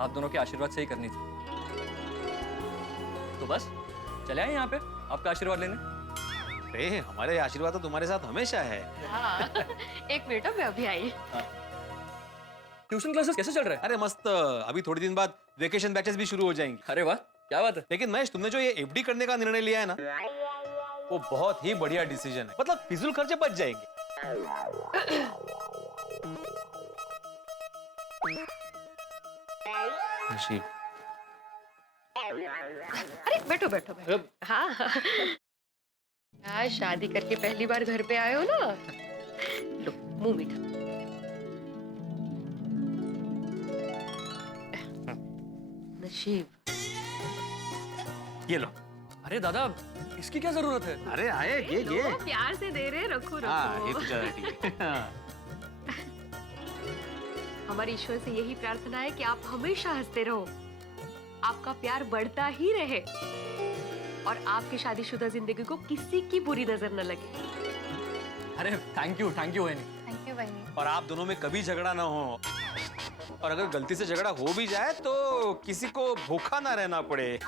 आप दोनों के आशीर्वाद से ही करनी थी। तो बस चले आए यहाँ पे आपका आशीर्वाद लेने। अरे हमारे आशीर्वाद तो तुम्हारे साथ हमेशा है। हाँ, एक मिनट, मैं अभी आई। ट्यूशन क्लासेस कैसे चल रहे हैं? अरे मस्त, अभी थोड़ी दिन बाद वेकेशन बैचेस भी शुरू हो जाएंगे। अरे वाह, क्या बात है। लेकिन महेश, तुमने जो ये एफडी करने का निर्णय लिया है ना, वो बहुत ही बढ़िया डिसीजन है। मतलब फिजूल खर्चे बच जाएंगे। नशीब। अरे बैठो बैठो बैठो। हाँ यार, शादी करके पहली बार घर पे आए हो ना, लो मुंह मीठा। नशीब, ये लो। अरे दादा, इसकी क्या जरूरत है? अरे आए, ये लो, प्यार से दे रहे, रखो रखो। हाँ, ये तो चला ठीक है। हमारे ईश्वर से यही प्रार्थना है कि आप हमेशा हंसते रहो, आपका प्यार बढ़ता ही रहे और आपकी शादीशुदा जिंदगी को किसी की बुरी नजर न लगे। अरे थैंक यू वहिनी। थैंक यू वहीनी। और आप दोनों में कभी झगड़ा ना हो, और अगर गलती से झगड़ा हो भी जाए तो किसी को भूखा ना रहना पड़े।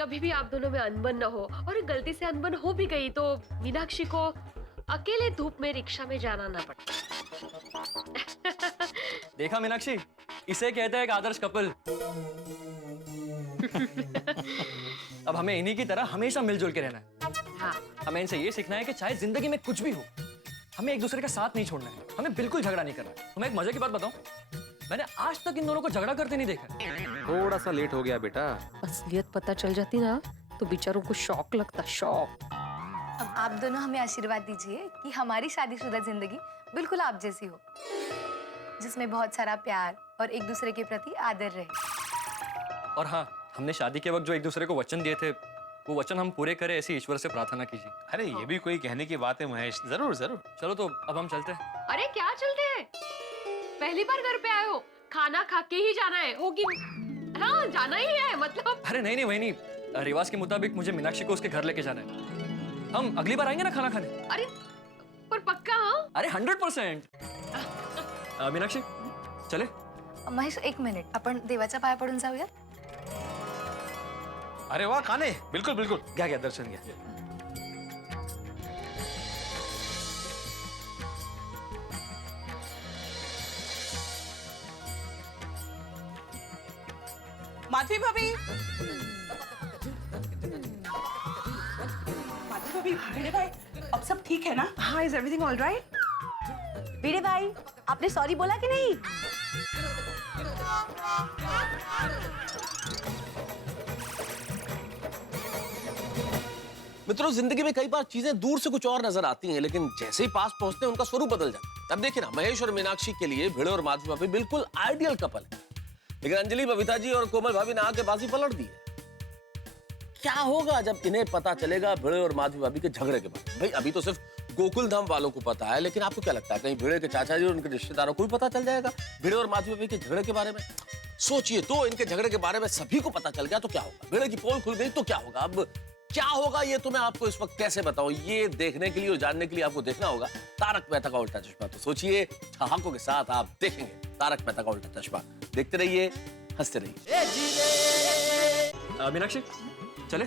कभी भी आप दोनों में अनबन न हो, और गलती से अनबन हो भी गई तो मीनाक्षी को अकेले धूप में रिक्शा में जाना ना पड़े। देखा मीनाक्षी, इसे कहते हैं एक आदर्श कपल। अब हमें इन्हीं की तरह हमेशा मिलजुल के रहना है। हाँ, हमें इनसे ये सीखना है कि चाहे जिंदगी में कुछ भी हो, हमें एक दूसरे का साथ नहीं छोड़ना है, हमें बिल्कुल झगड़ा नहीं करना है। तुम्हें एक मजे की बात बताऊं, मैंने आज तक इन दोनों को झगड़ा करते नहीं देखा। थोड़ा सा लेट हो गया बेटा। असलियत पता चल जाती ना तो बेचारों को शॉक लगता, शॉक। अब आप दोनों हमें आशीर्वाद दीजिए कि हमारी शादीशुदा जिंदगी बिल्कुल आप जैसी हो, जिसमें बहुत सारा प्यार और एक दूसरे के प्रति आदर रहे। और हाँ, हमने शादी के वक्त जो एक दूसरे को वचन दिए थे, वो वचन हम पूरे करें, ऐसी ईश्वर से प्रार्थना कीजिए। अरे ये भी कोई कहने की बात है महेश, जरूर जरूर। चलो तो अब हम चलते हैं। अरे क्या चलते हैं, पहली बार घर पे आए हो, खाना खा के ही जाना है, होगी। हाँ, जाना ही है मतलब। अरे नहीं वहिनी, रिवाज के मुताबिक मुझे मीनाक्षी को उसके घर लेके जाना है। हम अगली बार आएंगे ना खाना खाने। अरे पर पक्का? हाँ, अरे 100%। मीनाक्षी चले। महेश, एक मिनिट, आपण देवाच्या पाया पडून जाऊया। अरे वाह काने, बिल्कुल बिल्कुल, घ्या दर्शन घ्या। माधवी भाभी, माधवी भाभी, भिड़े भाई, अब सब ठीक है ना? हाँ, इज एवरीथिंग ऑल राइट? भिड़े भाई, आपने सॉरी बोला कि नहीं? मित्रों, जिंदगी में कई बार चीजें दूर से कुछ और नजर आती हैं, लेकिन जैसे ही पास पहुंचते हैं उनका स्वरूप बदल जाता है। अब देखिए ना, महेश और मीनाक्षी के लिए भिड़े और माधवी भाभी बिल्कुल आइडियल कपल है, लेकिन अंजलि, बबीता जी और कोमल भाभी ने आके बाजी पलट दी है। क्या होगा जब इन्हें पता चलेगा भिड़े और माधवी भाभी के झगड़े के बारे में? भाई अभी तो सिर्फ गोकुल धाम वालों को पता है, लेकिन आपको क्या लगता है कहीं भिड़े के चाचा जी और उनके रिश्तेदारों को भी पता चल जाएगा भिड़े और माधवी भाभी के झगड़े के बारे में? सोचिए तो, इनके झगड़े के बारे में सभी को पता चल गया तो क्या होगा? भिड़े की पोल खुल गई तो क्या होगा? अब क्या होगा ये तो मैं आपको इस वक्त कैसे बताऊं। ये देखने के लिए और जानने के लिए आपको देखना होगा तारक मेहता का उल्टा चश्मा। तो सोचिए ठहाकों के साथ आप देखेंगे तारक मेहता का उल्टा चश्मा। देखते रहिए, हंसते रहिए। मीनाक्षी चले।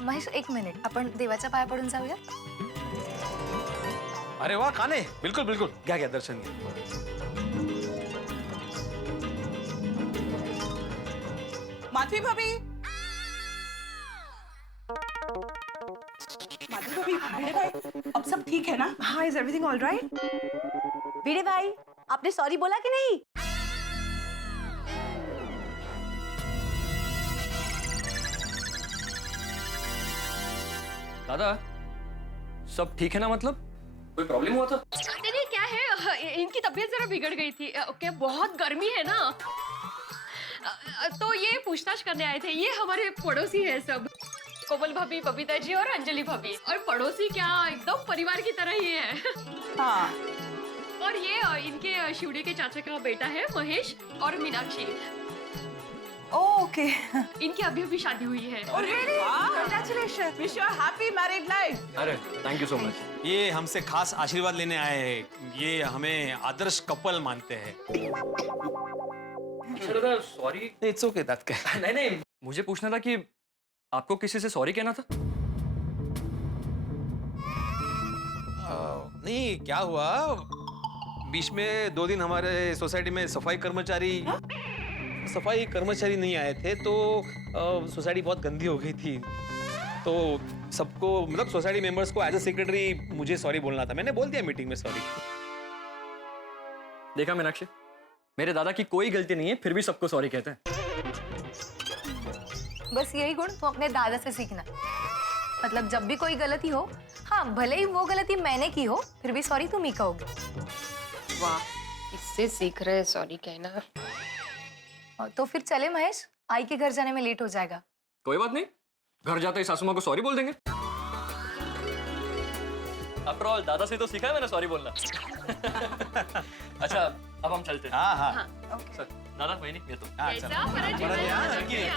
महेश एक मिनिट, आपण देवाच्या पाया पडून जाऊया. अरे वाह काने, बिल्कुल बिल्कुल, घ्या घ्या दर्शन घ्या. माधवी भाभी, माधवी भाभी, भिड़े भाई, अब सब ठीक है ना? हाँ, इज एवरीथिंग ऑल राइट? भिड़े भाई, आपने सॉरी बोला कि नहीं? दादा सब ठीक है ना? मतलब कोई प्रॉब्लम हुआ था? नहीं क्या है, इनकी तबीयत जरा बिगड़ गई थी. ओके, बहुत गर्मी है ना, तो ये पूछताछ करने आए थे. ये हमारे पड़ोसी है सब, कोमल भाभी, बबीता जी और अंजलि भाभी. और पड़ोसी क्या, एकदम परिवार की तरह ही है. हाँ. और ये इनके शिवड़ी के चाचा का बेटा है महेश और मीनाक्षी. ओके. इनकी अभी अभी शादी हुई है. Congratulations. Wish you a happy married life. अरे थैंक यू सो मच. ये हमसे खास आशीर्वाद लेने आए हैं. ये हमें आदर्श कपल मानते हैं. दादा सॉरी. इट्स ओके, दैट क्या. नहीं नहीं, मुझे पूछना था कि आपको किसी से सॉरी कहना था? नहीं, क्या हुआ, बीच में 2 दिन हमारे सोसाइटी में सफाई कर्मचारी नहीं आए थे, तो सोसाइटी बहुत गंदी हो गई थी. तो सबको, मतलब सोसाइटी मेंबर्स को एज अ सेक्रेटरी मुझे सॉरी बोलना था. मैंने बोल दिया मीटिंग में सॉरी. देखा मीनाक्षी, मेरे दादा की कोई गलती नहीं है, फिर भी सबको सॉरी कहते हैं. बस यही गुण तो अपने दादा से सीखना. मतलब जब भी कोई गलती हो, हाँ भले ही वो गलती मैंने की हो, फिर भी सॉरी तुम ही कहोगे. वाह, इससे सीख रहे सॉरी कहना. तो फिर चले महेश, आई के घर जाने में लेट हो जाएगा. कोई बात नहीं, घर जाते ही सासू माँ को सॉरी बोल देंगे. आफ्टर ऑल दादा से तो सीखा है मैंने सॉरी बोलना. अच्छा अब हम चलते हैं. हाँ हाँ. सर दादा वही नहीं, ये तो कैसा बड़ा ध्यान रखिए.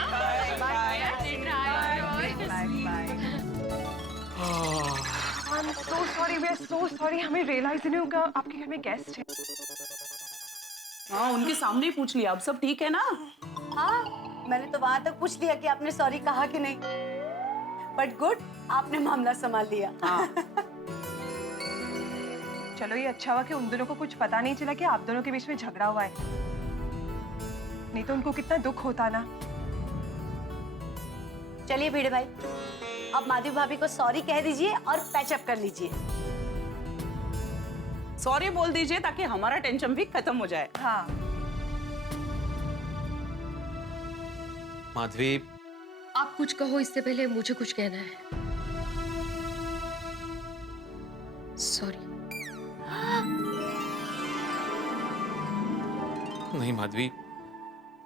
I'm so sorry, we are so sorry. हमें realize ही नहीं होगा आपके घर में गेस्ट है. हाँ, उनके सामने ही पूछ लिया. अब सब ठीक है ना? हाँ, मैंने तो वहां तक पूछ लिया कि आपने सॉरी कहा कि नहीं. बट गुड, आपने मामला संभाल लिया. हाँ. चलो ये अच्छा हुआ कि उन दोनों को कुछ पता नहीं चला कि आप दोनों के बीच में झगड़ा हुआ है. नहीं तो उनको कितना दुख होता ना. चलिए भिड़े भाई, अब माधवी भाभी को सॉरी कह दीजिए और पैचअप कर लीजिए. सॉरी बोल दीजिए ताकि हमारा टेंशन भी खत्म हो जाए. हाँ. माधवी, आप कुछ कहो, इससे पहले मुझे कुछ कहना है. सॉरी. नहीं माधवी,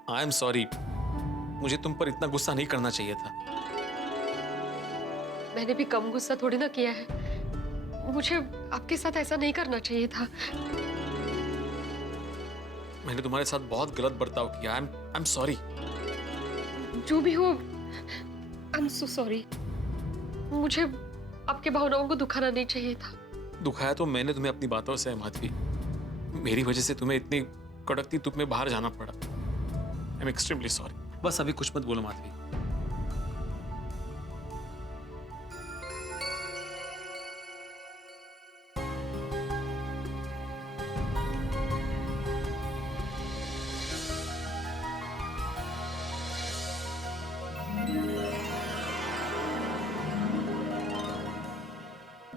आई एम सॉरी. मुझे तुम पर इतना गुस्सा नहीं करना चाहिए था. मैंने भी कम गुस्सा थोड़ी ना किया है. मुझे आपके साथ ऐसा नहीं करना चाहिए था. मैंने तुम्हारे साथ बहुत गलत बर्ताव किया. I am sorry. जो भी हो, आई एम सो सॉरी. मुझे आपके भावनाओं को दुखाना नहीं चाहिए था. दुखाया तो मैंने तुम्हें अपनी बातों से है माधवी. मेरी वजह से तुम्हें इतनी कड़कती धूप में बाहर जाना पड़ा. I am extremely sorry. बस अभी कुछ मत बोलो माधवी.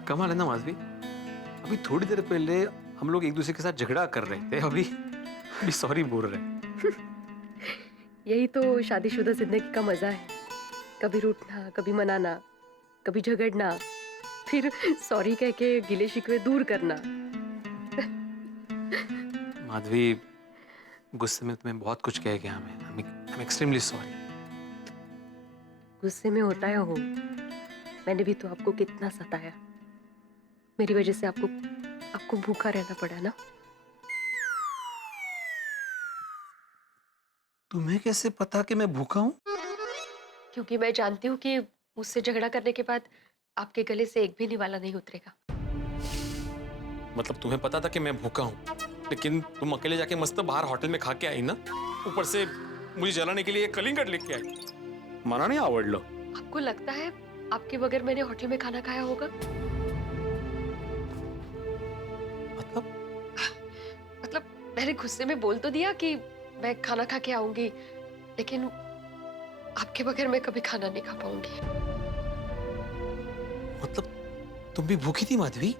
कमाल है ना माधवी, अभी थोड़ी देर पहले हम लोग एक दूसरे के साथ झगड़ा कर रहे थे, अभी सॉरी बोल रहे हैं. यही तो शादीशुदा जिंदगी का मजा है. कभी रूठना, कभी मनाना, कभी झगड़ना, फिर सॉरी कह के गिले शिकवे दूर करना. माधवी, गुस्से में तुम्हें बहुत कुछ कह गया. मैं आई एम एक्सट्रीमली सॉरी. गुस्से में होता है हो. मैंने भी तो आपको कितना सताया. मेरी वजह से आपको भूखा रहना पड़ा ना. तुम्हें कैसे पता कि मैं भूखा हूँ? क्योंकि मैं जानती हूँ कि मुझसे झगड़ा करने के बाद आपके गले से एक भी निवाला नहीं उतरेगा। मतलब तुम्हें पता था कि मैं भूखा हूँ, लेकिन तुम अकेले जाके मस्त बाहर होटल में खा के आई ना, ऊपर से मुझे जलाने के लिए कलिंगड लेके आई। माना नहीं आवडलो। आपको लगता है आपके बगैर मैंने होटल में खाना खाया होगा? मतलब मैंने गुस्से में बोल तो दिया कि मैं खाना खा के आऊंगी, लेकिन आपके बगैर मैं कभी खाना नहीं खा पाऊंगी। मतलब तुम भी भूखी थी माधवी?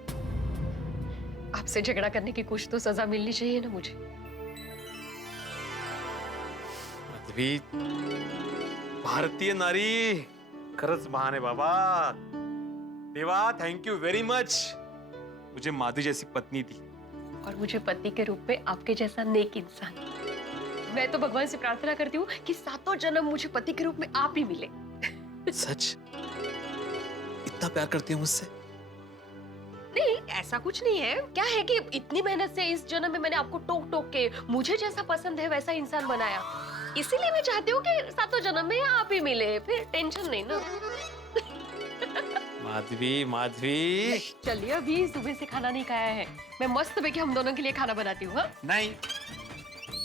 आपसे झगड़ा करने की कुछ तो सजा मिलनी चाहिए ना मुझे। माधवी, भारतीय नारी खरंच महान है बाबा। देवा, थैंक यू वेरी मच, मुझे माधवी जैसी पत्नी दी। और मुझे पति के रूप में आपके जैसा नेक इंसान। मैं तो भगवान से प्रार्थना करती हूँ कि सातों जन्म मुझे पति के रूप में आप ही मिले। सच? इतना प्यार करती हो मुझसे? नहीं, ऐसा कुछ नहीं है। क्या है कि इतनी मेहनत से इस जन्म में मैंने आपको टोक टोक के मुझे जैसा पसंद है वैसा इंसान बनाया, इसीलिए मैं चाहती हूँ कि सातों जन्म में आप ही मिले, फिर टेंशन नहीं ना। माधवी, माधवी। चलिए, अभी सुबह से खाना नहीं खाया है, मैं मस्त बेके हम दोनों के लिए खाना बनाती हूँ। नहीं,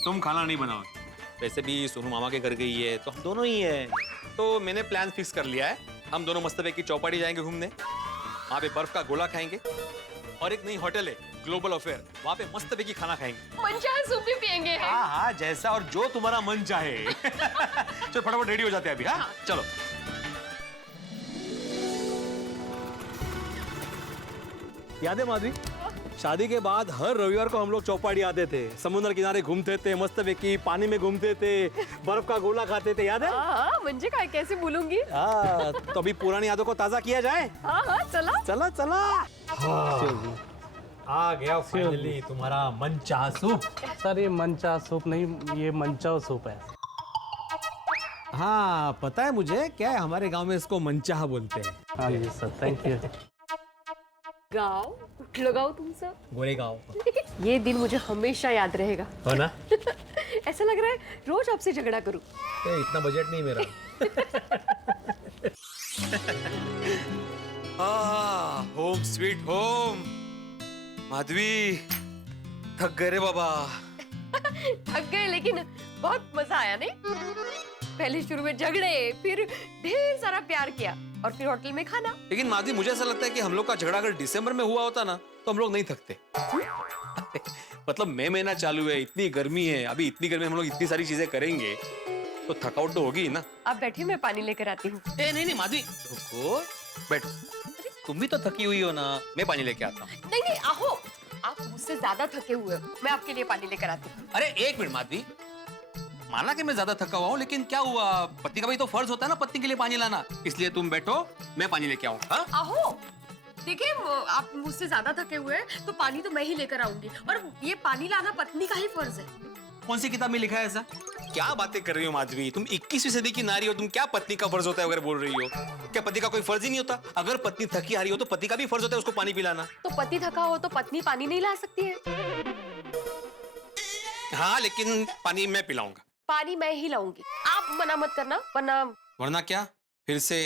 तुम खाना नहीं बनाओगे। वैसे भी सोनू मामा के घर गई है तो हम दोनों ही हैं। तो मैंने प्लान फिक्स कर लिया है, हम दोनों मस्त बेकी चौपाटी जाएंगे घूमने, वहाँ पे बर्फ का गोला खाएंगे, और एक नई होटल है ग्लोबल अफेयर, वहाँ पे मस्त बेकी खाना खाएंगे। मन चाहे सूप भी पियेंगे। हाँ हाँ, जैसा और जो तुम्हारा मन चाहे। चलो फटाफट रेडी हो जाते हैं अभी। हाँ चलो। याद है माधवी, शादी के बाद हर रविवार को हम लोग चौपाटी आते थे, समुद्र किनारे घूमते थे, मस्त बेकी पानी में घूमते थे, बर्फ का गोला खाते थे, याद है? हाँ, मुझे काय कैसे भूलूंगी। हाँ, तो अभी पुरानी यादों को ताजा किया जाए। हाँ, चला चला चला। आ गया फाइनली तुम्हारा मनचाहा सूप। सर ये मनचाहा सूप नहीं, ये मनचाओ सूप है। हाँ पता है मुझे, क्या है हमारे गांव में इसको मनचाहा बोलते हैं। हाँ जी सर, थैंक यू। गाँव कुठलं गाँव तुमचं? गोरेगांव। ये दिन मुझे हमेशा याद रहेगा। हो ना? ऐसा लग रहा है रोज आपसे झगड़ा करूं। इतना बजट नहीं मेरा। Home sweet home. माधवी, थक गए रे बाबा। थक गए, लेकिन बहुत मजा आया नहीं? पहले शुरू में झगड़े, फिर ढेर सारा प्यार किया, और फिर होटल में खाना। लेकिन माधवी, मुझे ऐसा लगता है कि हम लोग का झगड़ा अगर दिसंबर में हुआ होता ना, तो हम लोग नहीं थकते। मतलब मई महीना चालू है, इतनी गर्मी है, अभी इतनी गर्मी में हम लोग इतनी सारी चीजें करेंगे तो थकावट तो होगी ना। आप बैठिए, मैं पानी लेकर आती हूँ। नहीं माधवी, रुको, बैठो। तुम भी तो थकी हुई हो ना, मैं पानी लेके आता हूँ। नहीं नहीं, आओ, आप मुझसे ज्यादा थके हुए हो, मैं आपके लिए पानी लेकर आती हूँ। अरे एक मिनट माधवी, माना कि मैं ज्यादा थका हुआ हूँ, लेकिन क्या हुआ, पति का भी तो फर्ज होता है ना पत्नी के लिए पानी लाना। इसलिए तुम बैठो, मैं पानी लेके आऊंगा। आओ, देखिए, आप मुझसे ज्यादा थके हुए हैं तो पानी तो मैं ही लेकर आऊंगी, और ये पानी लाना पत्नी का ही फर्ज है। कौन सी किताब में लिखा है ऐसा? क्या बातें कर रही हो माधवी, तुम 21वीं सदी की नारी हो, तुम क्या पत्नी का फर्ज होता है अगर बोल रही हो? क्या पति का कोई फर्ज ही नहीं होता? अगर पत्नी थकी आ रही हो तो पति का भी फर्ज होता है उसको पानी पिलाना। तो पति थका हो तो पत्नी पानी नहीं ला सकती है? हाँ, लेकिन पानी मैं पिलाऊंगा। पानी मैं ही लाऊंगी, आप मना मत करना, वरना। वरना क्या, फिर से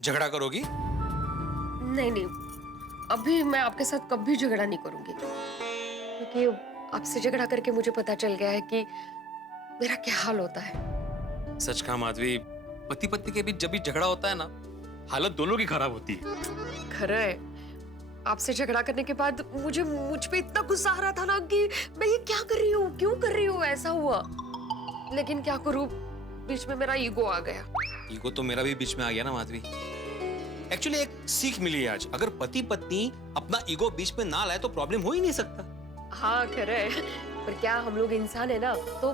झगड़ा करोगी? नहीं नहीं, अभी मैं आपके साथ कभी झगड़ा नहीं करूंगी, क्योंकि आपसे झगड़ा करके मुझे पता चल गया है कि मेरा क्या हाल होता है। सच कहा माधवी, पति पत्नी के बीच जब भी झगड़ा होता है ना, हालत दोनों की खराब होती है। खरा है, आपसे झगड़ा करने के बाद मुझ पे इतना गुस्सा आ रहा था ना कि मैं ये क्या कर रही हूँ, क्यों कर रही हूँ, ऐसा हुआ। लेकिन क्या करूँ, बीच में मेरा ईगो आ गया। ईगो तो मेरा भी बीच में आ गया ना माधवी। एक्चुअली एक सीख मिली है आज, अगर पति पत्नी अपना ईगो बीच में ना लाए तो प्रॉब्लम हो ही नहीं सकता। हाँ खरा है, पर क्या हम लोग इंसान है ना, तो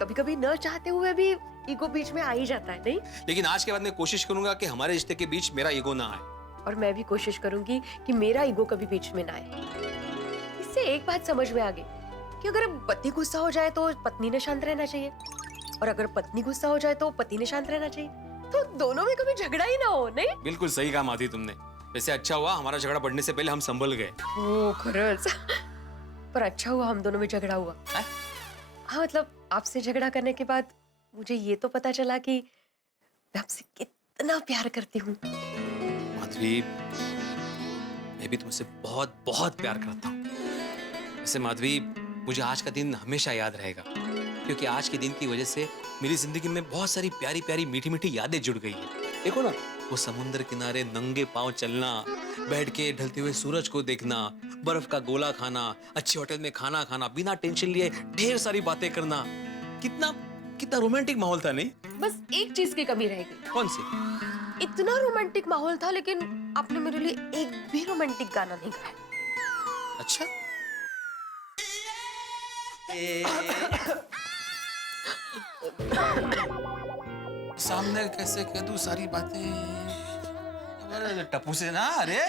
कभी कभी न चाहते हुए भी ईगो बीच में आ ही जाता है, नहीं? लेकिन आज के बाद मैं कोशिश करूंगा कि हमारे रिश्ते के बीच मेरा ईगो ना आए। और मैं भी कोशिश करूंगी कि मेरा ईगो कभी बीच में ना आए। इससे एक बात समझ में आ गई कि अगर पति गुस्सा हो जाए तो पत्नी ने शांत रहना चाहिए, और अगर पत्नी गुस्सा हो जाए तो पति ने शांत रहना चाहिए, तो दोनों में कभी झगड़ा ही ना हो, नहीं? बिल्कुल सही कहा माधवी तुमने। वैसे अच्छा हुआ हमारा झगड़ा बढ़ने से पहले हम संभल गए। ओ खरच, पर अच्छा हुआ हम दोनों में झगड़ा हुआ। हाँ, मतलब आपसे झगड़ा करने के बाद मुझे ये तो पता चला कि मैं आपसे कितना प्यार करती हूँ। माधवी, मैं भी तुमसे बहुत बहुत प्यार करता हूँ। वैसे माधवी, मुझे आज का दिन हमेशा याद रहेगा, क्योंकि आज के दिन की वजह से मेरी जिंदगी में बहुत सारी प्यारी प्यारी मीठी मीठी यादें जुड़ गई है। देखो ना, वो समुद्र किनारे नंगे पांव चलना, बैठ के ढलते हुए सूरज को देखना, बर्फ का गोला खाना, अच्छे होटल में खाना खाना, बिना टेंशन लिए ढेर सारी बातें करना, कितना कितना रोमांटिक माहौल था, नहीं? बस एक चीज की कमी रहेगी। कौन सी? इतना रोमांटिक माहौल था, लेकिन आपने मेरे लिए एक भी रोमांटिक गाना नहीं गाया। अच्छा, सामने कैसे कह दूं सारी बातें? अरे टप्पू से ना, अरे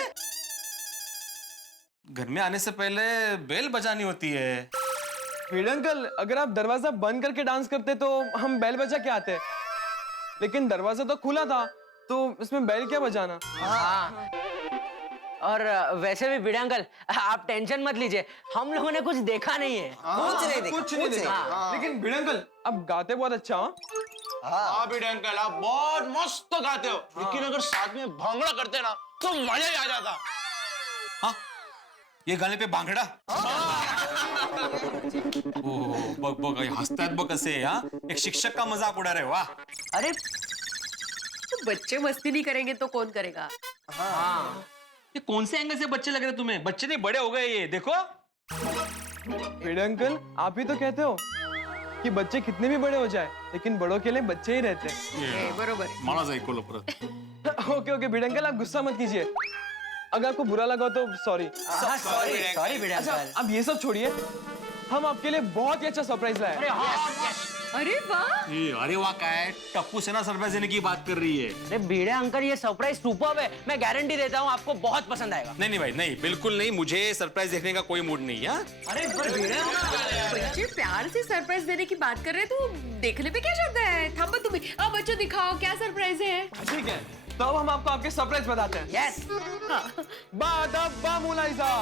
घर में आने से पहले बेल बजानी होती है। भिड़े अंकल, अगर आप दरवाजा बंद करके डांस करते तो हम बेल बजा के आते, लेकिन दरवाजा तो खुला था, तो इसमें बेल क्या बजाना? हाँ। और वैसे भी भिड़े अंकल, आप टेंशन मत लीजिए, हम लोगों ने कुछ देखा नहीं है। कुछ नहीं देखा। लेकिन भिड़े अंकल, आप गाते बहुत अच्छा हो। हाँ भिड़े अंकल, आप बहुत मस्त गाते हो, लेकिन अगर साथ में भांगड़ा करते ना तो मजा ही आ जाता। हाँ, ये गाने पे भांगड़ा? ओह, बग बग हंसतात बग कसे, हाँ? एक शिक्षक का मजाक उड़ा रहे हो, वाह। अरे तो बच्चे मस्ती नहीं करेंगे तो कौन करेगा? हाँ। ये कौन से एंगल से बच्चे लग रहे तुम्हें? बच्चे नहीं, बड़े हो गए ये, देखो। भिड़े अंकल, आप ही तो कहते हो कि बच्चे कितने भी बड़े हो जाए, लेकिन बड़ों के लिए बच्चे ही रहते हैं। बरोबर। मला जायको परत। ओके ओके भिड़े अंकल, आप गुस्सा मत कीजिए। अगर आपको बुरा लगा तो सॉरी। सॉरी भिड़े अच्छा, अंकल। अब ये सब छोड़िए, हम आपके लिए बहुत ही अच्छा सरप्राइज लाए हैं। अरे वाह! अरे वाह, क्या है? टप्पू से ना सरप्राइज देने की बात कर रही है। अरे भिड़े अंकल, ये सरप्राइज सुपर्ब है, मैं गारंटी देता हूँ आपको बहुत पसंद आएगा। नहीं नहीं भाई, नहीं, बिल्कुल नहीं, मुझे सरप्राइज देखने का कोई मूड नहीं है। अरे भिड़े अंकल, बच्चे प्यार से सरप्राइज देने की बात कर रहे हैं, तो देखने पे क्या जाता है? थांबो तुम्ही, अब बच्चों दिखाओ क्या सरप्राइज है। ठीक है, तो अब हम आपको आपके सरप्राइज बताते हैं। यस। बा मुलाइजा,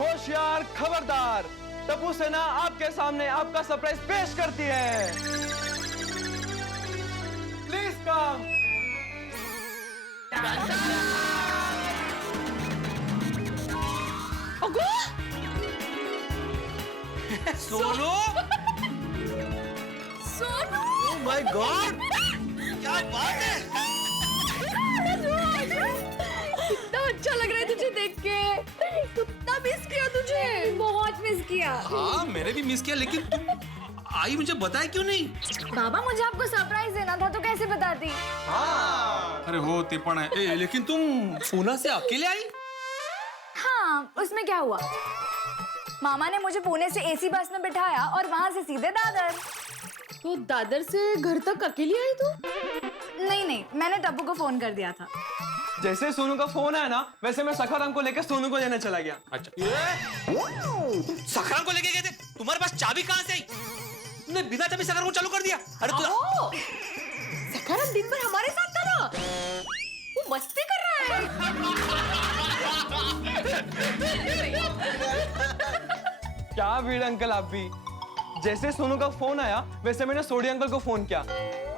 होशियार खबरदार, टप्पू सेना आपके सामने आपका सरप्राइज पेश करती है। Please come. Sonu, Sonu! Oh my God, क्या बात है! कितना अच्छा लग रहा है तुझे देख के। कितना मिस किया तुझे। बहुत मिस किया। हाँ, मैंने भी मिस किया, लेकिन तुम आई मुझे बताया क्यों नहीं? बाबा, मुझे आपको सरप्राइज देना था तो कैसे बताती? अरे हो ते पण है। लेकिन तुम पूना से अकेले आई? हाँ, उसमें क्या हुआ? मामा ने मुझे पुणे से एसी बस में बिठाया और वहाँ से सीधे दादर। तो दादर से घर तक अकेली आई तू? नहीं, मैंने टप्पू को फोन कर दिया था। जैसे सोनू का फोन आया ना, वैसे मैं सखाराम को लेकर सोनू को लेने चला गया। अच्छा, सखाराम को लेके गए थे? तुम्हारे पास चाबी कहाँ से आई? तुमने बिना चाबी सखाराम को चालू कर दिया? अरे तू सखाराम दिन भर हमारे साथ था ना, वो मस्ती कर रहा है। क्या भिड़े अंकल, आप भी जैसे सोनू का फोन आया वैसे मैंने सोडी अंकल को फोन किया,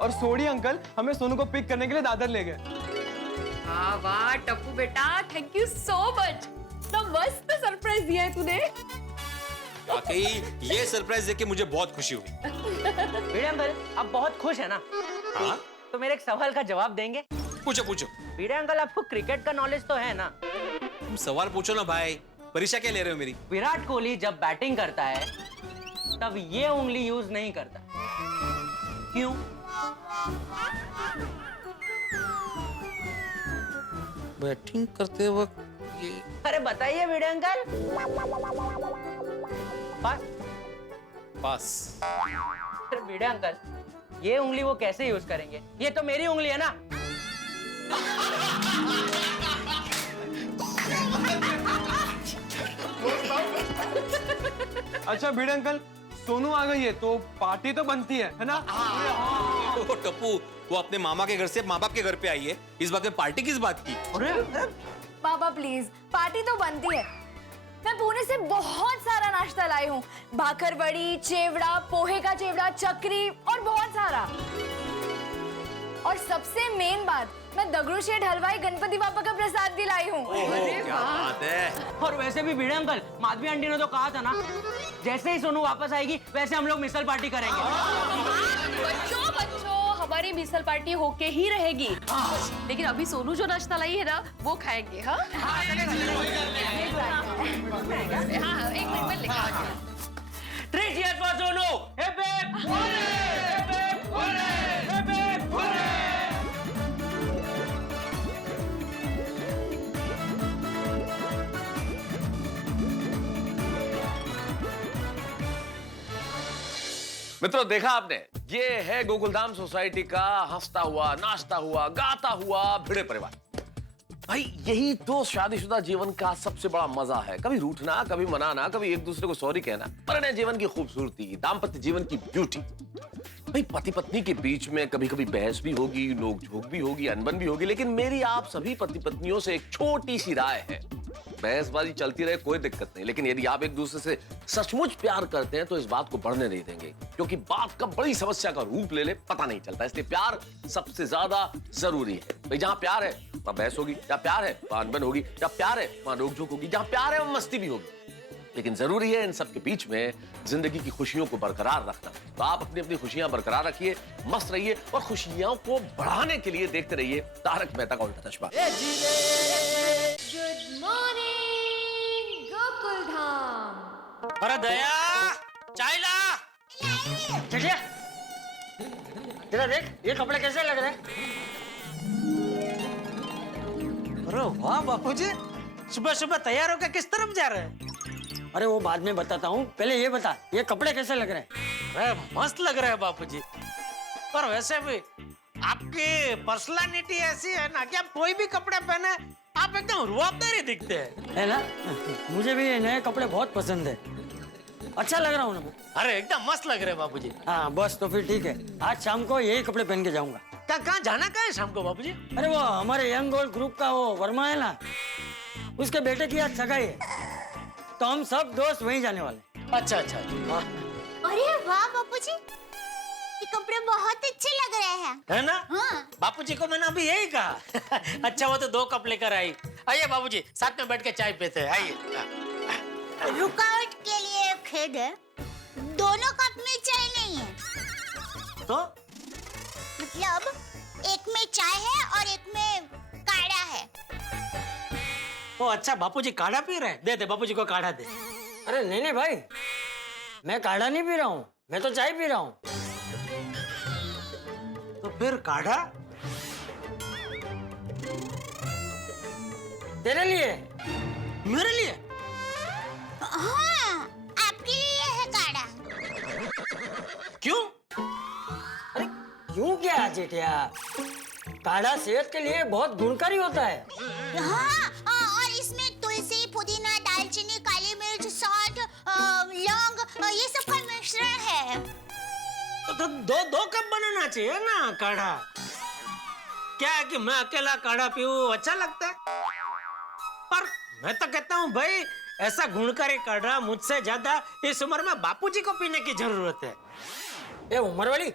और सोडी अंकल हमें सोनू को पिक करने के लिए दादर ले गए। वाह वाह टप्पू बेटा, थैंक यू सो मच। इतना मस्त सरप्राइज दिया है तूने। वाकई ये सरप्राइज देख के मुझे बहुत खुशी हुई। भिड़े अंकल, आप बहुत खुश है ना? हाँ? तो मेरे एक सवाल का जवाब देंगे? पूछो पूछो। भिड़े अंकल, आपको क्रिकेट का नॉलेज तो है ना? तुम सवाल पूछो ना भाई, परीक्षा क्या ले रहे हो मेरी? विराट कोहली जब बैटिंग करता है तब ये उंगली यूज नहीं करता, क्यों? बैटिंग करते वक्त ये, अरे बताइए भिड़े अंकल। पास। पास। अरे भिड़े अंकल, ये उंगली वो कैसे यूज करेंगे? ये तो मेरी उंगली है ना। अच्छा भिड़े अंकल, सोनू आ गई है तो पार्टी तो बनती है ना? ओ टप्पू, वो अपने मामा के घर से माँ बाप के घर पे आई है, इस बात में पार्टी किस बात की? अरे पापा प्लीज, पार्टी तो बनती है। मैं पुणे से बहुत सारा नाश्ता लाई हूँ, भाकर बड़ी, चेवड़ा, पोहे का चेवड़ा, चक्री और बहुत सारा। और सबसे मेन बात, मैं दगड़ू शेठ हलवाई गणपति बापा का प्रसाद भी लाई हूँ। क्या बात है। और वैसे भी भिड़े अंकल, माधवी आंटी ने तो कहा था ना, जैसे ही सोनू वापस आएगी वैसे हम लोग मिसल पार्टी करेंगे। बच्चों बच्चों, हमारी मिसल पार्टी होके ही रहेगी। लेकिन अभी सोनू जो नाश्ता लाई है ना, वो खाएंगे। हाँ हाँ, एक मिनट में लेकर आती हूँ। Three cheers for Sonu! Hip hip hooray! Hip hip hooray! Hip hip hooray! मित्रों, देखा आपने, ये है गोकुलधाम सोसाइटी का हंसता हुआ, नाचता हुआ, गाता हुआ भिड़े परिवार। भाई यही तो शादीशुदा जीवन का सबसे बड़ा मजा है। कभी रूठना, कभी मनाना, कभी एक दूसरे को सॉरी कहना, परिणय जीवन की खूबसूरती, दाम्पत्य जीवन की ब्यूटी। भाई पति पत्नी के बीच में कभी कभी बहस भी होगी, नोक-झोंक भी होगी, अनबन भी होगी, लेकिन मेरी आप सभी पति पत्नियों से एक छोटी सी राय है। बहसबाजी चलती रहे, कोई दिक्कत नहीं, लेकिन यदि आप एक दूसरे से सचमुच प्यार करते हैं तो इस बात को बढ़ने नहीं देंगे, क्योंकि बात कब बड़ी समस्या का रूप ले ले पता नहीं चलता। इसलिए प्यार सबसे ज्यादा जरूरी है। भाई जहां प्यार है वहां बहस होगी, जहां प्यार है वहां अनबन होगी, जहां प्यार है वहां नोक-झोंक होगी, जहां प्यार है वहां मस्ती भी होगी। लेकिन जरूरी है इन सब के बीच में जिंदगी की खुशियों को बरकरार रखना। तो आप अपनी अपनी खुशियां बरकरार रखिए, मस्त रहिए और खुशियों को बढ़ाने के लिए देखते रहिए तारक मेहता का उल्टा चश्मा। Good morning Gokuldham. अरे दया, चाय ला। चलिए, जरा देख ये कपड़े कैसे लग रहे हैं? अरे वाह बापूजी, सुबह सुबह तैयार होकर किस तरफ जा रहे हैं? अरे वो बाद में बताता हूँ, पहले ये बता, ये कपड़े कैसे लग रहे हैं? अरे मस्त लग रहे हैं बापूजी। पर वैसे भी आपकी पर्सनालिटी ऐसी है ना कि आप कोई भी कपड़े पहने आप एकदम रुआबदारी दिखते हैं, है ना? मुझे भी ये नए कपड़े बहुत पसंद है। अच्छा लग रहा हूँ ना मैं? अरे एकदम मस्त लग रहे हैं बापूजी। हाँ बस तो फिर ठीक है, आज शाम को यही कपड़े पहन के जाऊंगा। कहाँ जाना कहाँ है शाम को बापूजी? अरे वो हमारे यंग गोल्ड ग्रुप का वो वर्मा है ना, उसके बेटे की आज सगाई है, तो हम सब दोस्त वहीं जाने वाले। अच्छा अच्छा। हाँ। अरे वाह बापूजी, ये कपड़े बहुत अच्छे लग रहे हैं। है ना? हाँ। बापूजी को मैंने अभी यही कहा। अच्छा वो तो 2 कप लेकर आई। आइए बाबूजी, साथ में बैठ के चाय पीते हैं, आइए। रुकावट के लिए खेद है, दोनों कप में चाय नहीं है। तो मतलब एक में चाय है और एक में काढ़ा है। ओ अच्छा, बापूजी काढ़ा पी रहे हैं? दे दे बापूजी को काढ़ा दे। अरे नहीं नहीं भाई, मैं काढ़ा नहीं पी रहा हूँ, मैं तो चाय पी रहा हूँ। तो फिर काढ़ा तेरे लिए? मेरे लिए? हाँ, आपके लिए है काढ़ा। क्यों? अरे क्यों क्या जेठिया, काढ़ा सेहत के लिए बहुत गुणकारी होता है। हाँ, और इसमें तुलसी, पुदीना, दालचीनी, काली मिर्च, सौंठ, लौंग, ये सब का मिश्रण है। तो 2 कप बनाना चाहिए ना काढ़ा। क्या है कि मैं अकेला काढ़ा पीऊं अच्छा लगता है? पर मैं तो कहता हूँ भाई, ऐसा गुणकारी काढ़ा मुझसे ज्यादा इस उम्र में बापूजी को पीने की जरूरत है। ए उम्र वाली,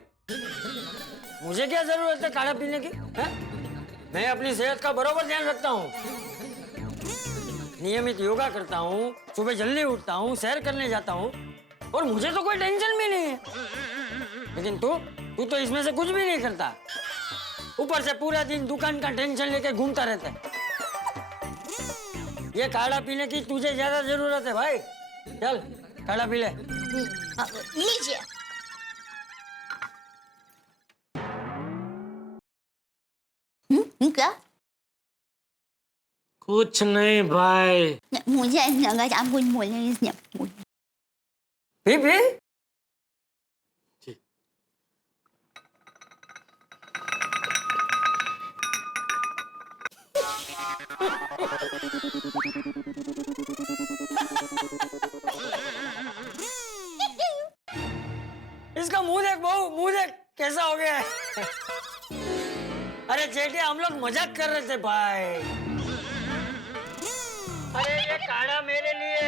मुझे क्या जरूरत है काढ़ा पीने की? है? मैं अपनी सेहत का बरोबर ध्यान रखता हूँ, नियमित योगा करता हूँ, सुबह जल्दी उठता हूँ, सैर करने जाता हूँ, और मुझे तो कोई टेंशन भी नहीं है। लेकिन तू तो इसमें से कुछ भी नहीं करता, ऊपर से पूरा दिन दुकान का टेंशन लेके घूमता रहता है। ये काढ़ा पीने की तुझे ज्यादा जरूरत है भाई। चल काढ़ा पी ले। लीजिए। क्या? कुछ नहीं भाई, मुझे लगा आप कुछ बोले इसलिए। P P. इसका मुंह देख बहू, मुंह देख कैसा हो गया है। अरे जेठी, हम लोग मजाक कर रहे थे भाई। अरे ये काढ़ा मेरे लिए,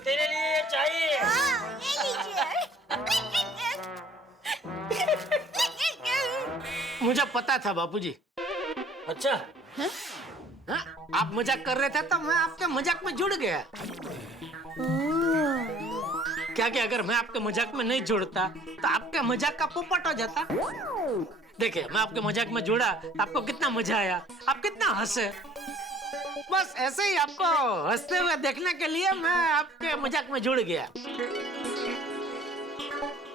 तेरे लिए ये चाहिए। हाँ, ये लीजिए। मुझे पता था बापूजी। अच्छा हाँ, आप मजाक कर रहे थे तो मैं आपके मजाक में जुड़ गया। क्या कि अगर मैं आपके मजाक में नहीं जुड़ता तो आपके मजाक का पोपट हो जाता। देखिए मैं आपके मजाक में जुड़ा तो आपको कितना मजा आया, आप कितना हंसे। बस ऐसे ही आपको हंसते हुए देखने के लिए मैं आपके मजाक में जुड़ गया।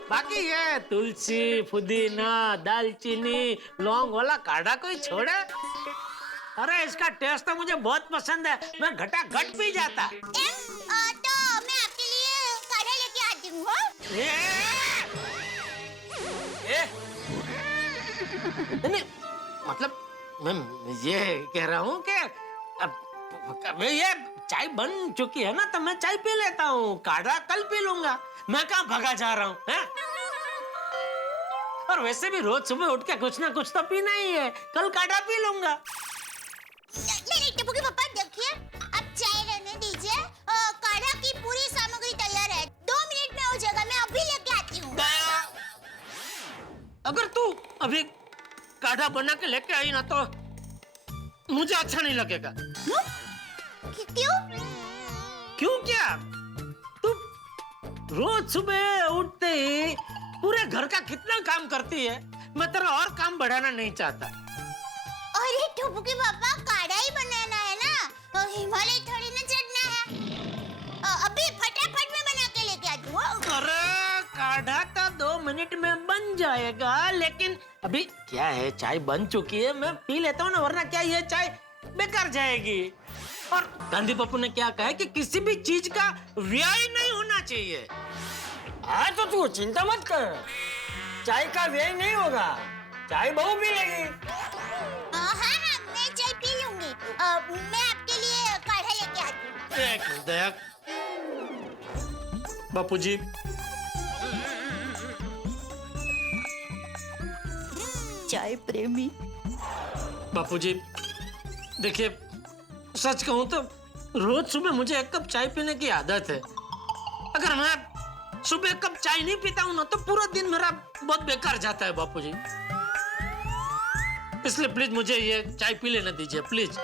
बाकी ये तुलसी, पुदीना, दालचीनी, लौंग वाला काढ़ा कोई छोड़े? अरे इसका टेस्ट तो मुझे बहुत पसंद है, मैं घटाघट पी जाता। तो मैं आपके लिए काढ़ा लेके आती हूँ। नहीं, मतलब मैं ये कह रहा हूँ कि अब ये चाय बन चुकी है ना, तो मैं चाय पी लेता हूँ, काढ़ा कल पी लूंगा। मैं कहाँ भगा जा रहा हूँ, हैं? और वैसे भी रोज सुबह उठ के कुछ ना कुछ तो पीना ही है, कल काढ़ा पी लूंगा। नहीं टप्पू के पापा देखिए, अब चाय रहने दीजिए। काढ़ा की पूरी सामग्री तैयार है, 2 मिनट में हो जाएगा, मैं अभी लेके आती हूँ। अगर तू अभी काढ़ा बना के लेके आई ना तो मुझे अच्छा नहीं लगेगा। क्यों? क्यों क्या? तू रोज सुबह उठते ही पूरे घर का कितना काम करती है, मैं तेरा और काम बढ़ाना नहीं चाहता। अरे टप्पू के पापा, काढ़ा ही बनाना है ना, हिमालय थोड़ी ना चढ़ना है। अभी फटाफट में बना के लेके आती हूँ। अरे काढ़ा तो 2 मिनट में बन जाएगा, लेकिन अभी क्या है, चाय बन चुकी है, मैं पी लेता हूँ ना, वरना क्या ये चाय बेकार जाएगी। और गांधी बापू ने क्या कहा है कि किसी भी चीज का व्यय नहीं होना चाहिए। हाँ तो तू चिंता मत कर, चाय का व्यय नहीं होगा, चाय बहू पी लेगी। हाँ, मैं चाय पी लूंगी। मैं आपके लिए काढ़ा लेके आती हूँ। एक मिनट बापूजी, चाय प्रेमी। बापूजी देखिए, सच कहूं तो रोज सुबह मुझे 1 कप चाय पीने की आदत है। अगर मैं सुबह 1 कप चाय नहीं पीता हूं ना तो पूरा दिन मेरा बहुत बेकार जाता है बापूजी। इसलिए प्लीज मुझे ये चाय पी लेने दीजिए प्लीज।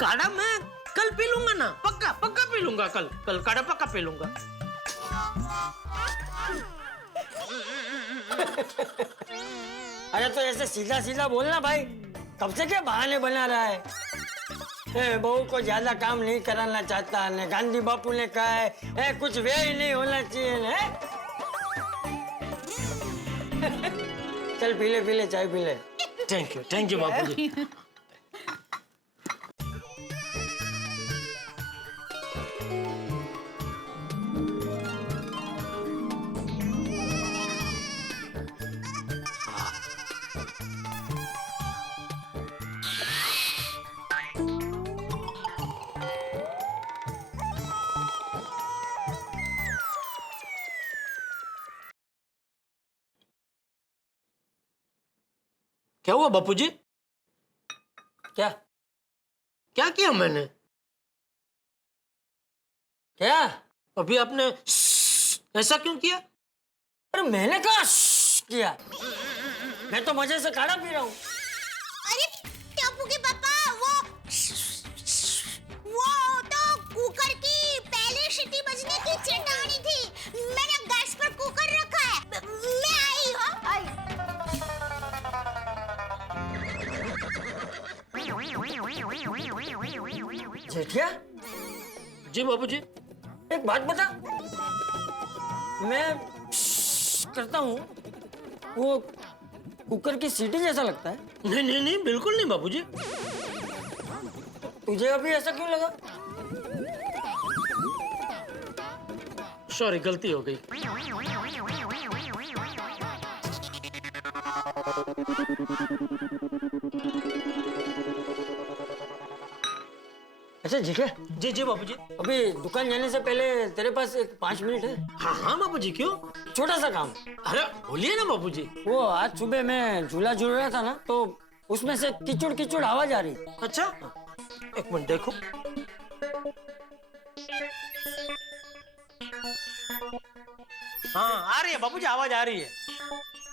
काढ़ा मैं कल पी लूंगा ना, पक्का पक्का पी लूंगा, कल काढ़ा पक्का पी लूंगा। अरे तो ऐसे सीधा सीधा बोलना भाई, कब से क्या बहाने बना रहा है? बहू को ज्यादा काम नहीं कराना चाहता ने, गांधी बापू ने कहा है कुछ व्यय नहीं होना चाहिए ने। चल पी ले चाय पी ले। थैंक यू बापूजी। क्या हुआ बापूजी? क्या किया मैंने? क्या अभी आपने ऐसा क्यों किया? अरे मैंने कहा किया, मैं तो मजे से काढ़ा पी रहा हूँ। अरे टप्पू के पापा, वो तो कुकर की पहले सीटी बजने की चेतावनी थी। मैंने गैस पर कुकर रखा है, मैं आई हूँ। जेठिया जी बाबूजी, एक बात बता, मैं करता हूँ वो कुकर की सीटी जैसा लगता है? नहीं बिल्कुल नहीं बाबूजी। तुझे अभी ऐसा क्यों लगा? सॉरी, गलती हो गई। अच्छा जेठिया। जी बाबूजी। अभी दुकान जाने से पहले तेरे पास एक 5 मिनट है? हाँ बाबूजी, क्यों? छोटा सा काम। अरे बोलिए ना बाबूजी। वो आज सुबह मैं झूला झूल रहा था ना, तो उसमें से कीचड़ आवाज आ रही। अच्छा, एक मिनट देखो। हाँ आ रही है बाबूजी, आवाज आ रही है।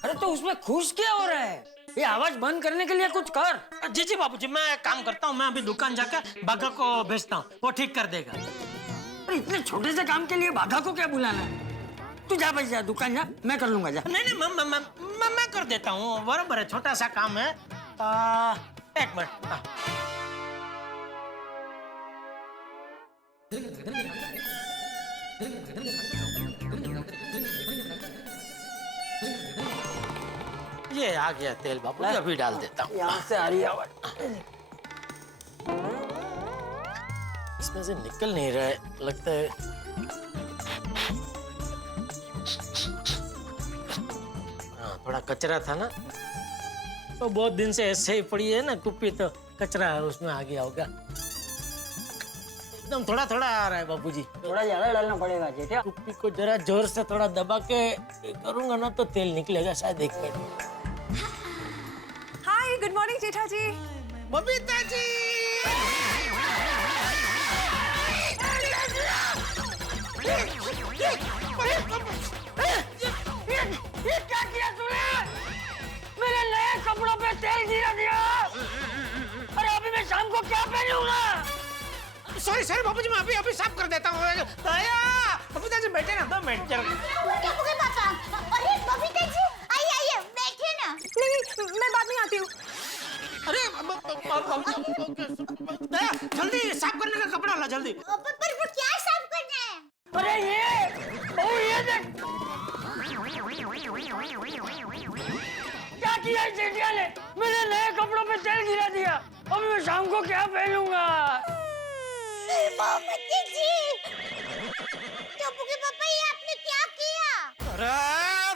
अरे तो उसमें खुश क्या हो रहा है? ये आवाज बंद करने के लिए कुछ कर। जी जी बाबूजी, मैं काम करता हूँ। मैं अभी दुकान जाकर बाघा को भेजता हूँ, वो ठीक कर देगा। अरे इतने छोटे से काम के लिए बाघा को क्या बुलाना है? तू जा भाई, जा दुकान जा, मैं कर लूंगा। जा। नहीं, मैं कर देता हूँ, बराबर है, छोटा सा काम है। एक मिनट। ये आ गया तेल बाबू, अभी डाल देता हूँ। यहाँ से आ रही है आवाज। इसमें से निकल नहीं रहा है, लगता है। हाँ, थोड़ा कचरा था ना, तो बहुत दिन से ऐसे ही पड़ी है ना कुप्पी, तो कचरा उसमें आ गया होगा। एकदम थोड़ा थोड़ा आ रहा है बाबूजी। थोड़ा ज्यादा डालना पड़ेगा जेठा। कुप्पी को जरा जोर से थोड़ा दबा के करूंगा ना, तो तेल निकलेगा शायद। एक मिनट। हाय, गुड मॉर्निंग जेठा जी। बबीता जी, ये क्या किया तूने? मेरे नए कपड़ों पे तेल गिरा दिया। अरे अभी मैं शाम को क्या पहनूंगा? सॉरी बाबूजी, मैं अभी साफ कर देता हूँ। दया, बबीता जी बैठे ना 2 मिनट। टप्पू के पापा, अरे बबीता जी, आइए बैठिए ना। नहीं, मैं बाद में आती हूँ। अरे दया, जल्दी साफ करने का कपड़ा ला, जल्दी। पर वो क्या साफ करना है? अरे ये देख, क्या किया इस चिड़िया ने? मेरे नए कपड़ों पे तेल गिरा दिया। अभी मैं शाम को क्या पहनूंगा? बबीता जी, टप्पू के पापा, ये आपने क्या किया? अरे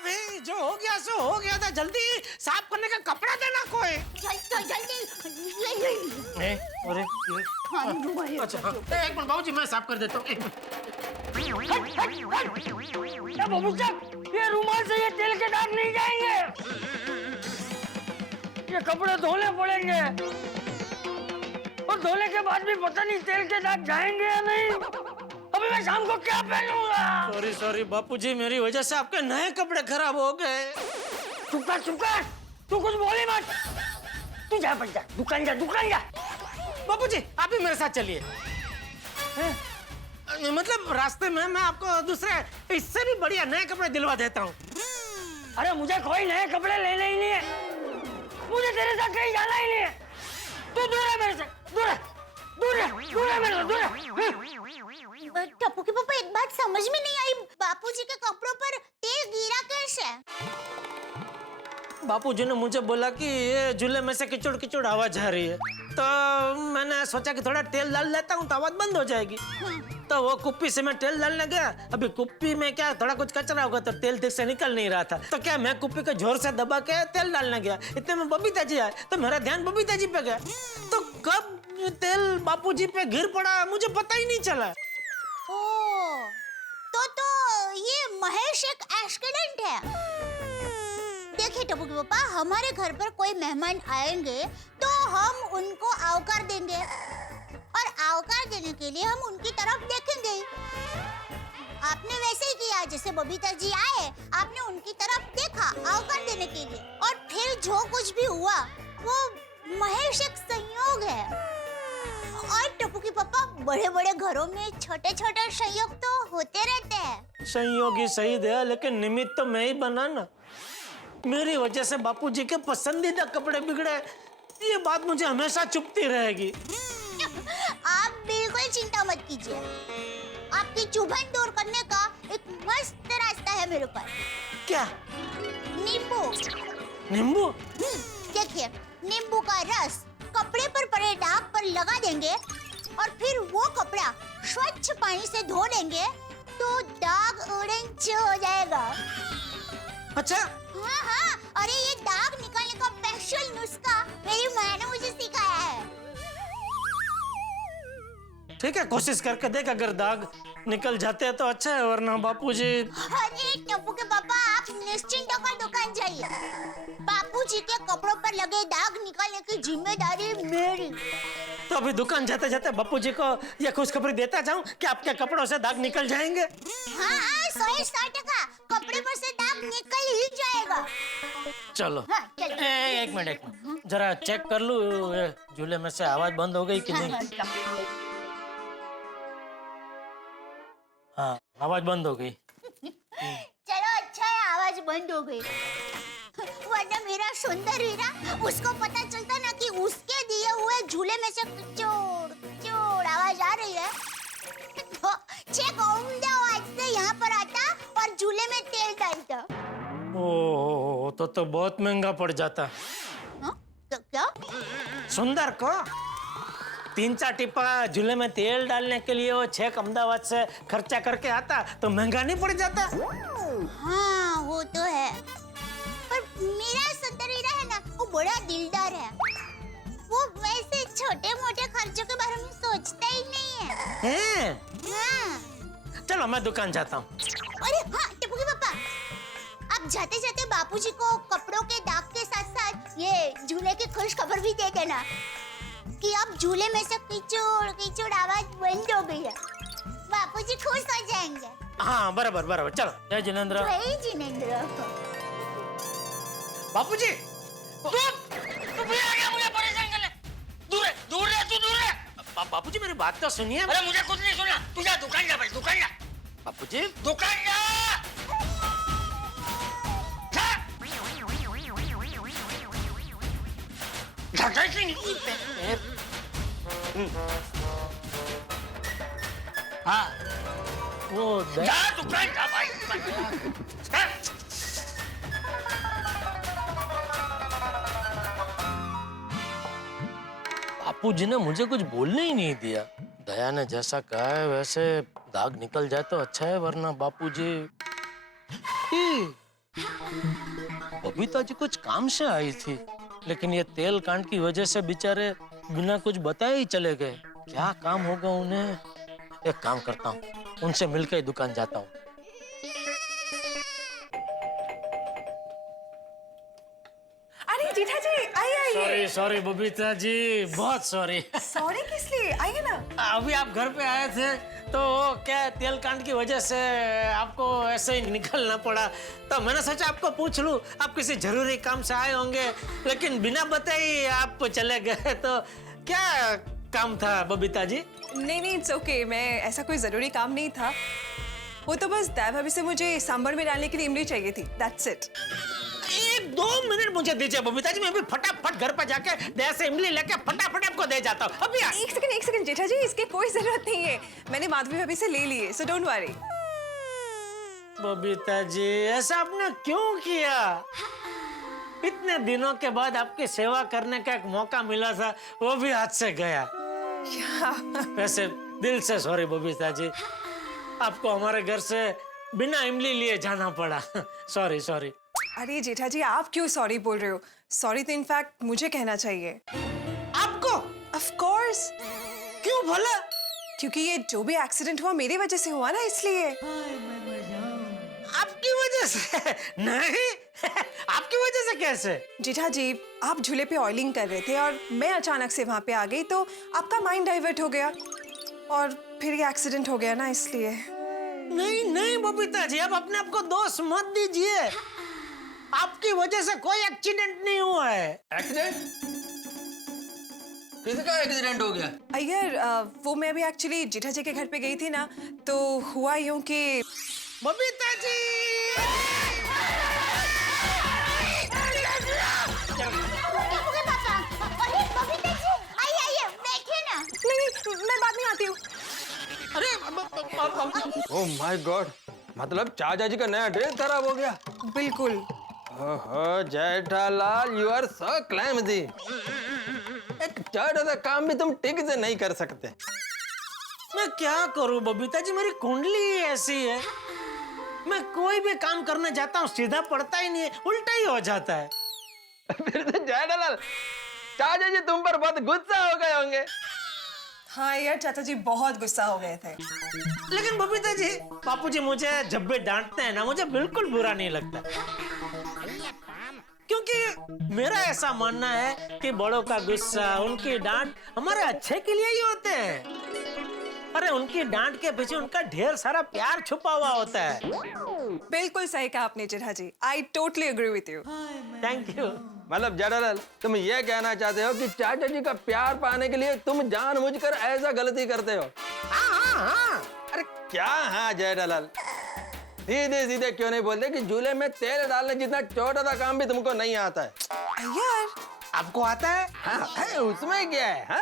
भाई, जो हो गया सो हो गया था, जल्दी साफ करने का कपड़ा देना कोई। जल्दी। अरे अच्छा, हाँ। एक मिनट बाबूजी, मैं साफ कर देता हूँ। एक मिनट। क्या बबूचा, ये रुमाल से ये तेल के दाग नहीं जाएंगे। ये कपड़े धोने पड़ेंगे, और धोने के बाद भी पता नहीं तेल के दाग जाएंगे या नहीं। अभी मैं शाम को क्या पहनूंगा? सॉरी बापूजी, मेरी वजह से आपके नए कपड़े खराब हो गए। चुप कर, तू कुछ बोली मत। तू जा बच जा, दुकान जा। बापूजी, आप भी मेरे साथ चलिए। मतलब रास्ते में मैं आपको दूसरे इससे भी बढ़िया नए कपड़े दिलवा देता हूँ। अरे मुझे कोई नए कपड़े लेने ही नहीं है। मुझे तेरे साथ कहीं जाना ही नहीं है। तू दूर है मेरे से, दूर है मेरे से, दूर है। टप्पू के पापा, एक बात समझ में नहीं आई, बापूजी के कपड़ों पर तेल गिरा कैसे? बापूजी ने मुझे बोला कि ये झूले में से किचड़ आवाज आ रही है, तो मैंने सोचा कि थोड़ा तेल डाल लेता हूँ तो आवाज बंद हो जाएगी। तो वो कुप्पी से मैं तेल डालने गया। अभी कुप्पी में क्या थोड़ा कुछ कचरा होगा, तो तेल ठीक से निकल नहीं रहा था। तो क्या मैं कुप्पी को जोर से दबा के तेल डालने गया, इतने में बबीता जी आए, तो मेरा ध्यान बबीता जी पे गया। तो कब तेल बापूजी पे गिर पड़ा मुझे पता ही नहीं चला। ओह, तो ये महेश एक एक्सीडेंट है। देखिए टप्पू के पापा, हमारे घर पर कोई मेहमान आएंगे तो हम उनको आवकार देंगे, और आवकार देने के लिए हम उनकी तरफ देखेंगे। आपने वैसे ही किया, जैसे बबीता जी आए, आपने उनकी तरफ देखा आवकार देने के लिए, और फिर जो कुछ भी हुआ वो महेश एक संयोग है। और टप्पू के पापा, बड़े बड़े घरों में छोटे छोटे संयोग तो होते रहते हैं। संयोग ही सही दे, लेकिन निमित्त तो मैं ही बना ना। मेरी वजह से बापूजी के पसंदीदा कपड़े बिगड़े, ये बात मुझे हमेशा चुभती रहेगी। आप बिल्कुल चिंता मत कीजिए, आपकी चुभन दूर करने का एक मस्त रास्ता है मेरे पास। क्या? नींबू। देखिए, नींबू का रस कपड़े पर पड़े दाग पर लगा देंगे, और फिर वो कपड़ा स्वच्छ पानी से धो लेंगे, तो दाग ऑरेंज हो जाएगा। अच्छा? हाँ, अरे ये दाग निकालने का स्पेशल नुस्खा मेरी माँ ने मुझे सिखाया है। ठीक है, कोशिश करके देख, अगर दाग निकल जाते हैं तो अच्छा है, वरना बापूजी। अरे टप्पू के पापा, आप निश्चिंत होकर दुकान जाइए। बापूजी के कपड़ों पर लगे दाग निकालने की जिम्मेदारी मेरी। तो अभी दुकान जाते जाते बापूजी को ये खुशखबरी देता जाऊं कि आपके कपड़ों से दाग निकल जाएंगे। हाँ, 100% कपड़े पर से दाग निकल ही जाएगा। चलो। हाँ, चलो। एक मिनट जरा चेक कर लूं ये झूले में से आवाज बंद हो गई कि नहीं। हाँ आवाज बंद हो गई। चलो अच्छा है आवाज बंद हो गई, वरना मेरा सुंदर हीरा उसको पता चलता ना कि उसके दिए हुए झूले में से चोर चोर आवाज आ रही है तो चेक उम्दा आवाज से यहाँ पर आता और झूले में तेल डालता। ओ तो बहुत महंगा पड़ जाता। तो क्या सुंदर को 3-4 टिप्पा झूले में तेल डालने के लिए वो 6 अहमदाबाद से खर्चा करके आता तो महंगा नहीं पड़ जाता। हाँ वो तो है, पर मेरा सुंदर हीरा है ना वो बड़ा दिलदार है, वो वैसे छोटे मोटे खर्चों के बारे में सोचता ही नहीं है। हाँ। चलो मैं दुकान जाता हूँ। अरे हाँ टपुकी पापा, आप जाते जाते बापूजी को कपड़ों के दाग के साथ साथ ये झूले की खुश खबर भी दे देना कि अब झूले में से किचड़ किचड़ आवाज बंद हो गई है, बापूजी खुश हो जाएंगे। हाँ बराबर बराबर, चलो जय जिनेंद्र। जय जिनेंद्र। बापूजी तू भी आ गया मुझे परेशान करने। दूर है तू दूर है। बापूजी मेरी बात तो सुनिए। अरे मुझे कुछ नहीं सुना, तू जा दुकान जा भाई, दुकान जा। बापूजी दुकान जा। हाँ वो जा दुकान जा भाई। बापूजी ने मुझे कुछ बोलने ही नहीं दिया। दया ने जैसा कहा है वैसे दाग निकल जाए तो अच्छा है, वरना बापूजी। बबीता जी कुछ काम से आई थी, लेकिन ये तेल कांड की वजह से बेचारे बिना कुछ बताए ही चले गए। क्या काम होगा उन्हें? एक काम करता हूँ, उनसे मिलकर ही दुकान जाता हूँ। अरे जेठा जी आइए। सॉरी बबीता जी, बहुत सॉरी। सॉरी किस लिए? आइए ना। अभी आप घर पे आए थे तो वो क्या तेल कांड की वजह से आपको ऐसे ही निकलना पड़ा, तो मैंने सोचा आपको पूछ लूं, आप किसी जरूरी काम से आए होंगे, लेकिन बिना बताए आप चले गए, तो क्या काम था बबीता जी? नहीं इट्स ओके, मैं ऐसा कोई जरूरी काम नहीं था, वो तो बस दया भाभी से मुझे सांभर में डालने के लिए इमली चाहिए थी, दैट्स इट। 1-2 मिनट मुझे दीजिए बबीता जी, मैं भी फटाफट घर पर जाके दया से इमली लेके फटाफट आपको दे जाता हूँ। अभी एक सेकंड जेठा जी, इसकी कोई जरूरत नहीं है, मैंने माधवी भाभी से ले लिए, so don't worry. Babita ji ऐसा आपने क्यों किया? इतने दिनों के बाद आपकी सेवा करने का एक मौका मिला था, वो भी हाथ से गया। वैसे दिल से सॉरी बबीता जी, आपको हमारे घर से बिना इमली लिए जाना पड़ा। सॉरी। अरे जेठा जी आप क्यों सॉरी बोल रहे हो? सॉरी तो इनफैक्ट मुझे कहना चाहिए। आपको? Of course. क्यों भला? क्योंकि ये जो भी एक्सीडेंट हुआ मेरी वजह से हुआ ना, इसलिए। आपकी वजह से? नहीं आपकी वजह से कैसे? जेठा जी आप झूले पे ऑयलिंग कर रहे थे और मैं अचानक से वहां पे आ गई, तो आपका माइंड डाइवर्ट हो गया और फिर ये एक्सीडेंट हो गया ना, इसलिए। नहीं बबीता जी, आप अपने आप को दोष मत दीजिए, आपकी वजह से कोई एक्सीडेंट नहीं हुआ है। एक्सीडेंट? किसका एक्सीडेंट हो गया? अय्यर वो मैं अभी एक्चुअली जेठा जी के घर पे गई थी ना, तो हुआ यूं कि बबीता जी नहीं मैं बाद में आती हूँ। अरे ओह माय गॉड, मतलब चाचा जी का नया ड्रेस खराब हो गया? बिल्कुल। ओहो जेठालाल, यू आर सो क्लैमजी। एक छोटा सा काम भी तुम ठीक से नहीं कर सकते। मैं क्या करूं बबीता जी, मेरी कुंडली ही ऐसी है, मैं कोई भी काम करने जाता हूँ सीधा पड़ता ही नहीं है, उल्टा ही हो जाता है। फिर तो जेठालाल चाचा जी तुम पर बहुत गुस्सा हो गए होंगे। हाँ यार चाचा जी बहुत गुस्सा हो गए थे। लेकिन बबीता जी बापूजी मुझे जब भी डांटते हैं ना, मुझे बिल्कुल बुरा नहीं लगता, क्योंकि मेरा ऐसा मानना है कि बड़ों का गुस्सा, उनकी डांट हमारे अच्छे के लिए ही होते हैं। अरे उनकी डांट के पीछे उनका ढेर सारा प्यार छुपा हुआ होता है। बिल्कुल सही कहा आपने Jetha ji, I totally agree with you. Thank you. मतलब जेठालाल, तुम ये कहना चाहते हो कि चाचा जी का प्यार पाने के लिए तुम जानबूझकर ऐसा गलती करते हो? हाँ। अरे क्या हाँ जेठालाल, सीधे सीधे क्यों नहीं बोलते कि झूले में तेल डालने जितना छोटा सा काम भी तुमको नहीं आता है? यार आपको आता है? हाँ, है, उसमें क्या है? हाँ?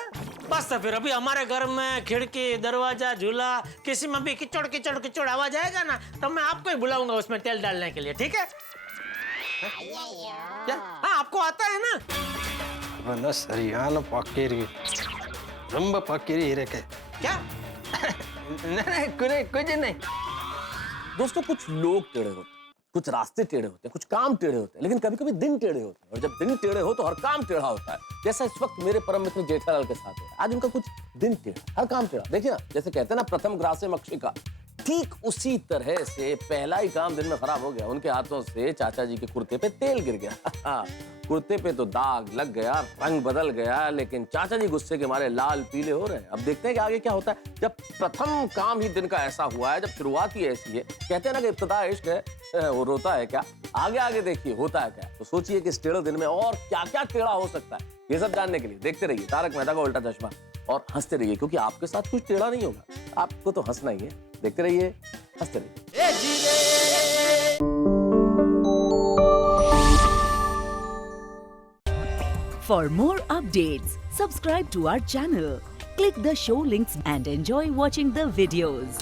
बस तो फिर अभी हमारे घर में खिड़की, दरवाजा, झूला, किसी में भी किचड़ किचड़ किचड़ आवाज आएगा ना, तब मैं आपको ही बुलाऊंगा उसमें तेल डालने के लिए, ठीक है? क्या? हाँ, आपको आता है ना? मतलब सरियान पक्कीरी, रंब पक्कीरी रे के। क्या? नहीं, कुछ नहीं। दोस्तों, कुछ लोग टेढ़े होते हैं, कुछ रास्ते टेढ़े होते हैं, कुछ काम टेढ़े होते हैं, लेकिन कभी कभी दिन टेढ़े होते हैं, और जब दिन टेढ़े हो तो हर काम टेढ़ा होता है। जैसा इस वक्त मेरे परम मित्र जेठालाल के साथ है, आज उनका कुछ दिन टेढ़ा, हर काम टेढ़ा। देखिए ना, जैसे कहते हैं ना, प्रथम ग्रासे मक्षिका, ठीक उसी तरह से पहला ही काम दिन में खराब हो गया। उनके हाथों से चाचा जी के कुर्ते पे तेल गिर गया। कुर्ते पे तो दाग लग गया, रंग बदल गया, लेकिन चाचा जी गुस्से के मारे लाल पीले हो रहे हैं। अब देखते हैं कि आगे क्या होता है। जब प्रथम काम ही दिन का ऐसा हुआ है, जब शुरुआत ही ऐसी है, कहते हैं ना कि इब्तिदा इश्क है, वो रोता है क्या? आगे आगे देखिए होता है क्या। तो सोचिए कि इस टेढ़े दिन में और क्या क्या टेढ़ा हो सकता है। ये सब जानने के लिए देखते रहिए तारक मेहता का उल्टा चश्मा, और हंसते रहिए, क्योंकि आपके साथ कुछ टेढ़ा नहीं होगा, आपको तो हंसना ही है। देखते रहिए, हंसते रहिए। For more updates, subscribe to our channel, click the show links and enjoy watching the videos.